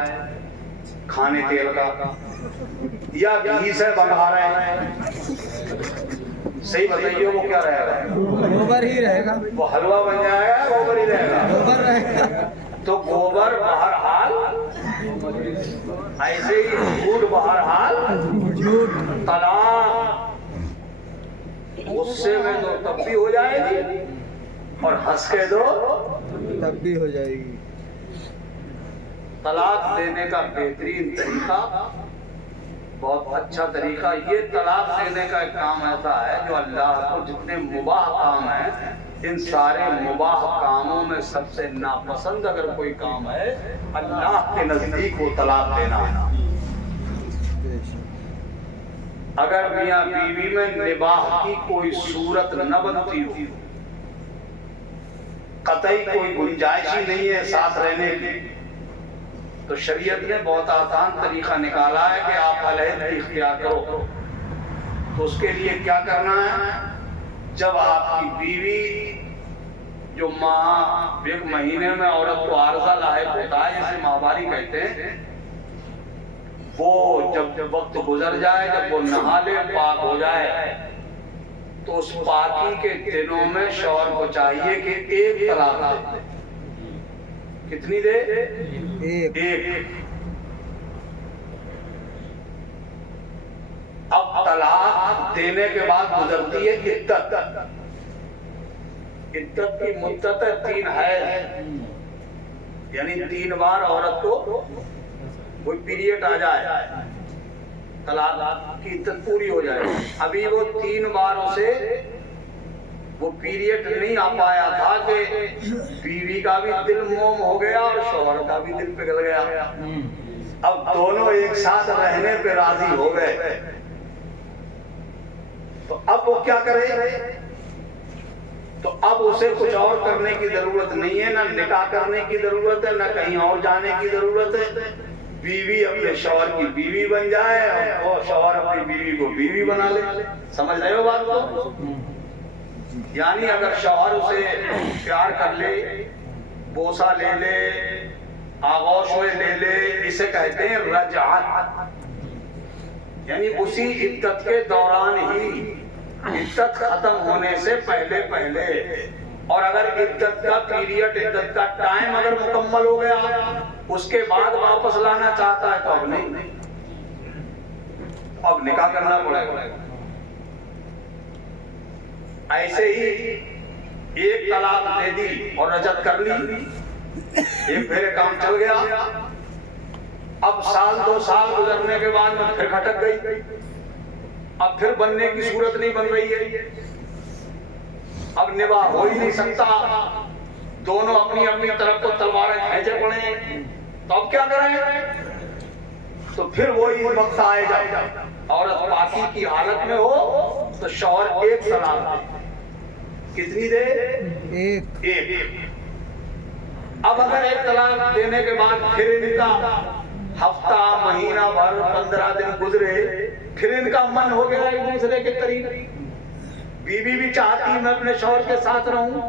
खाने तेल का या घी से बना रहे हैं, सही बताइए वो क्या रहेगा? गोबर ही रहेगा। वो हलवा बन जाएगा, गोबर ही रहेगा, गोबर रहेगा। तो गोबर बहरहाल, ऐसे ही झूठ बहरहाल, तलाक गुस्से में दो तब भी हो जाएगी और हंस के दो तब भी हो जाएगी। तलाक देने का बेहतरीन तरीका, बहुत अच्छा तरीका, ये तलाक देने का एक काम ऐसा है जो अल्लाह को जितने मुबाह काम है, इन सारे मुबाह कामों में सबसे नापसंद अगर कोई काम है, अल्लाह के नजदीक वो तलाक देना है। अगर मियां बीवी में निबाह की कोई सूरत न बनती हो, कतई कोई गुंजाइश ही नहीं है साथ रहने की, तो शरीयत ने बहुत आसान तरीका निकाला है कि आप अलहद इख्तियार करो। तो उसके लिए क्या करना है? जब आपकी बीवी जो माह एक महीने में औरत को आर्जा लायक होता है, जिसे माहवारी कहते हैं, वो जब वक्त गुजर जाए, जब वो नहा ले, पाक हो जाए, तो उस पाकी के दिनों में शौहर को चाहिए कि एक तलाक दे। कितनी दे? एक। अब तलाक देने के बाद गुजरती है इद्दत। इद्दत की मुद्दत है 3 है, यानी 3 बार औरत को कोई पीरियड आ जाए, तलाक की इद्दत पूरी हो जाए। अभी वो 3 बार उसे वो पीरियड नहीं आ पाया था कि बीवी का भी दिल मोम हो गया और शौहर का भी दिल पिघल गया। अब दोनों एक साथ रहने पे राजी हो गए, तो अब वो क्या करे? तो अब उसे कुछ और करने की जरूरत नहीं है, ना निकाह करने की जरूरत है, ना कहीं और जाने की जरूरत है। बीवी अपने शौहर की बीवी बन जाए और शौहर अपनी बीवी को बीवी बना ले। समझ रहे हो बात को? यानी अगर शौहर उसे प्यार कर ले, बोसा ले ले, आगोश में ले ले, इसे कहते हैं रजअत। यानी उसी इद्दत के दौरान ही, इद्दत खत्म होने से पहले पहले, और अगर इद्दत का पीरियड, इद्दत का टाइम अगर मुकम्मल हो गया, उसके बाद वापस लाना चाहता है तो अब नहीं, अब निकाह करना पड़ेगा। ऐसे ही एक तलाक दे दी और रजत कर ली, एक मेरे काम चल गया। अब 1-2 साल गुजरने के बाद में फिर खटक गई, अब फिर बनने की सूरत नहीं बन रही है, अब निभाह हो ही नहीं सकता, दोनों अपनी अपनी तरफ को तलवारें खींचे पड़े, तो अब क्या करें? तो फिर वही वक्त आएगा, औरत पाकी की हालत में हो तो शौहर एक तलाक दे। कितनी दे? एक। अब अगर एक तलाक देने के बाद फिर इनका हफ्ता, महीना भर, 15 दिन गुजरे, फिर इनका मन हो गया एक दूसरे के करीब, बीवी भी चाहती मैं अपने शौहर के साथ रहूं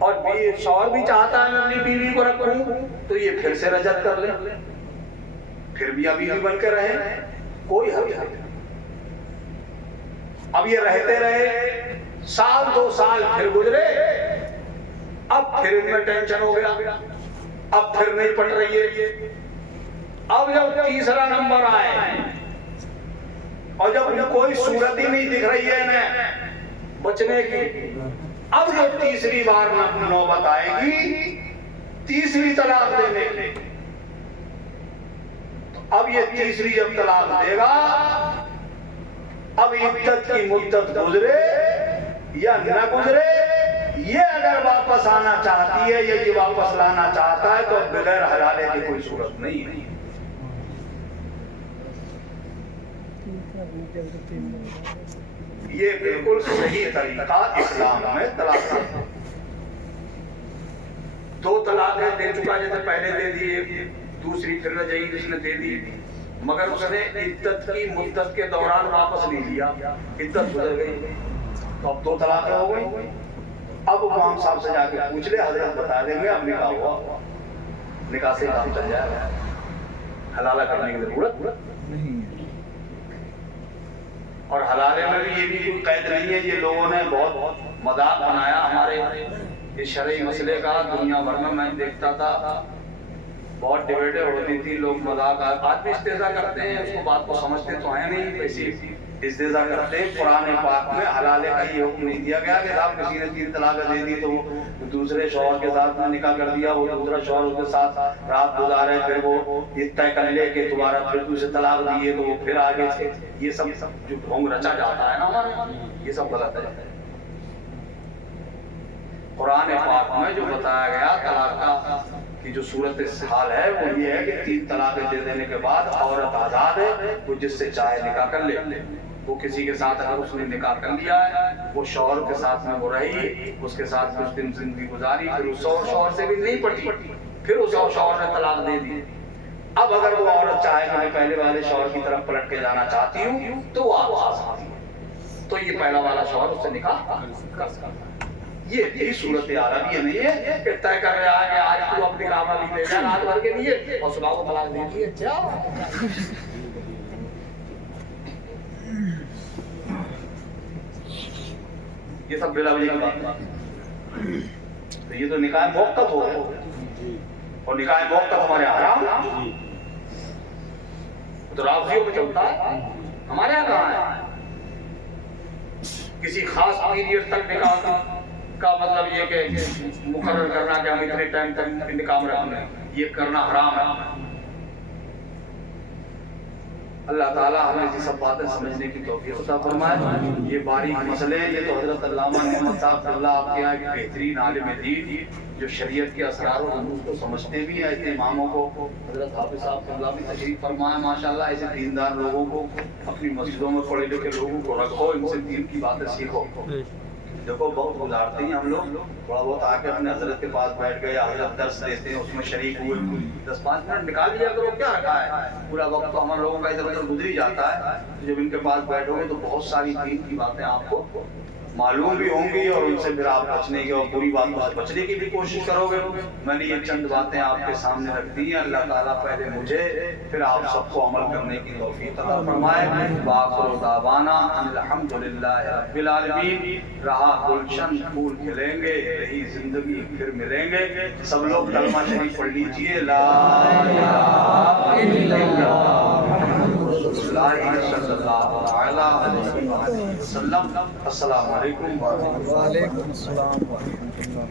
और शौहर भी चाहता है मैं अपनी बीवी को रखूं, तो ये फिर से रजत कर ले, फिर भी बीवी बन के रहे, कोई हर्ज नहीं। अब ये रहते रहे, 1-2 साल फिर गुजरे, अब फिर इनमें टेंशन हो गया, अब फिर नहीं पट रही है। अब जब तीसरा नंबर आए और जब कोई सूरत ही नहीं दिख रही है ना बचने की, अब जब तीसरी बार नौबत आएगी तीसरी तलाक देने की, अब ये तीसरी जब तलाक देगा, अब इद्दत की मुद्दत गुजरे या न गुजरे, ये अगर वापस आना चाहती है या ये वापस लाना चाहता है तो बगैर हलाले की कोई सूरत नहीं है। ये बिल्कुल सही तरीका इस्लाम में तलाक का। 2 तलाक़ें दे चुका, जैसे पहले दे दी, दूसरी फिर रजाई जिसने दे दी, मगर उसने इद्दत की मुद्दत के दौरान वापस नहीं लिया, इद्दत गुजर गई, तो अब 2 तलाक़ें हो गई। अब इमाम साहब से जाके पूछ ले, हजरत बता देंगे अब निकाह हुआ, निकाह से काम चल जाएगा, हलाला करने की जरूरत नहीं है। और हलाले में भी ये भी कोई कैद नहीं है। ये लोगों ने बहुत मजाक बनाया हमारे इस शरई मसले का, दुनिया भर में मैं देखता था, बहुत डिबेटें होती थी, लोग मजाक आज भी इस्तेज़ा करते हैं, उसको बात को समझते तो है नहीं, वैसे इस्तेज़ा करते हैं। कुरान पाक में हलाले का ये हुक्म नहीं दिया गया कि साहब किसी ने 3 तलाक़ दे दी तो दूसरे शौहर के साथ में निकाह कर दिया, वो दूसरा शौहर उसके साथ रात गुजारे, फिर वो ये तय कर ले कि दोबारा फिर दूसरे तलाक दिए तो वो फिर आगे से, ये सब जो ढोंग रचा जाता है ना हमारे, ये सब गलत है। कुरान पाक में जो बताया गया तलाक का की जो सूरत हाल है वो ये है कि 3 तलाक़ें दे देने के बाद औरत आजाद है, वो जिससे चाहे निकाह कर ले। वो किसी के साथ अगर उसने निकाह कर लिया है, वो शौहर के साथ में वो रही, उसके साथ कुछ दिन जिंदगी गुजारी, फिर उस शौहर से भी नहीं पटी, फिर उस शौहर ने तलाक दे दी। अब अगर वो औरत चाहे कि मैं पहले वाले शौहर की तरफ पलट के जाना चाहती हूँ तो वो आ सकती है, तो ये पहला वाला शौहर उससे निकाह कर सकता है। ये सूरत हाल अब ये नहीं है कि तय कर रहा है कि आज तू अपनी कामा भी ले जा रात भर के लिए और सुबह को तलाक दे दी। अच्छा, ये सब बेलावली की बात। तो ये तो निकाह मौक़त हो गया, और निकाह मौक़त हमारे हराम, तो राज़ियों में चलता है, हमारे यहाँ कहाँ है? किसी खास पीरियड तक निकाह का मतलब ये कि मुकर्रर करना कि हम इतने टाइम तक इंतकाम रखना, ये करना हराम है। अल्लाह ताला हमें ये सब बातें समझने की तौफीक अता फरमाए। ये बारीक मसले हैं, ये तो हजरत अल्लामा मोहम्मद साहब अल्लाह आपके यहाँ एक बेहतरीन आलिम दीन जो शरीयत के असरार और रूह को समझते भी हैं। ऐसे इमामों को हजरत हाफिज साहब अल्लाह भी तशरीफ फरमाए माशाल्लाह। ऐसे दीनदार लोगों को अपनी मस्जिदों में पढ़े लिखे लोगों को रखो, इनसे दीन की बातें सीखो। देखो वक्त गुजारते हैं हम लोग, थोड़ा बहुत आके अपने हजरत के पास बैठ गए, हजरत दर्स देते हैं उसमें शरीक हुए, 10-5 मिनट निकाल लिया करो, क्या रखा है। पूरा वक्त तो हम लोगों का इधर उधर गुजर ही जाता है। जब इनके पास बैठोगे तो बहुत सारी दीन की बातें आपको मालूम भी होंगी और उनसे फिर आप बचने की और बुरी बातों से बचने की भी कोशिश करोगे। मैंने ये चंद बातें आपके सामने रख दी हैं। अल्लाह ताला पहले मुझे फिर आप सबको अमल करने की तौफीक अता फरमाए। बाखिर दावाना अल्हम्दुलिल्लाह रब्बिल आलमीन। रहा गुलशन फूल खिलेंगे, रही जिंदगी फिर मिलेंगे। सब लोग कलमा शरीफ पढ़ लीजिए, ला इलाहा इल्लल्लाह सल्लल्लाहु अलैहि वसल्लम। अस्सलामु अलैकुम व रहमतुल्लाहि व बरकातुहू।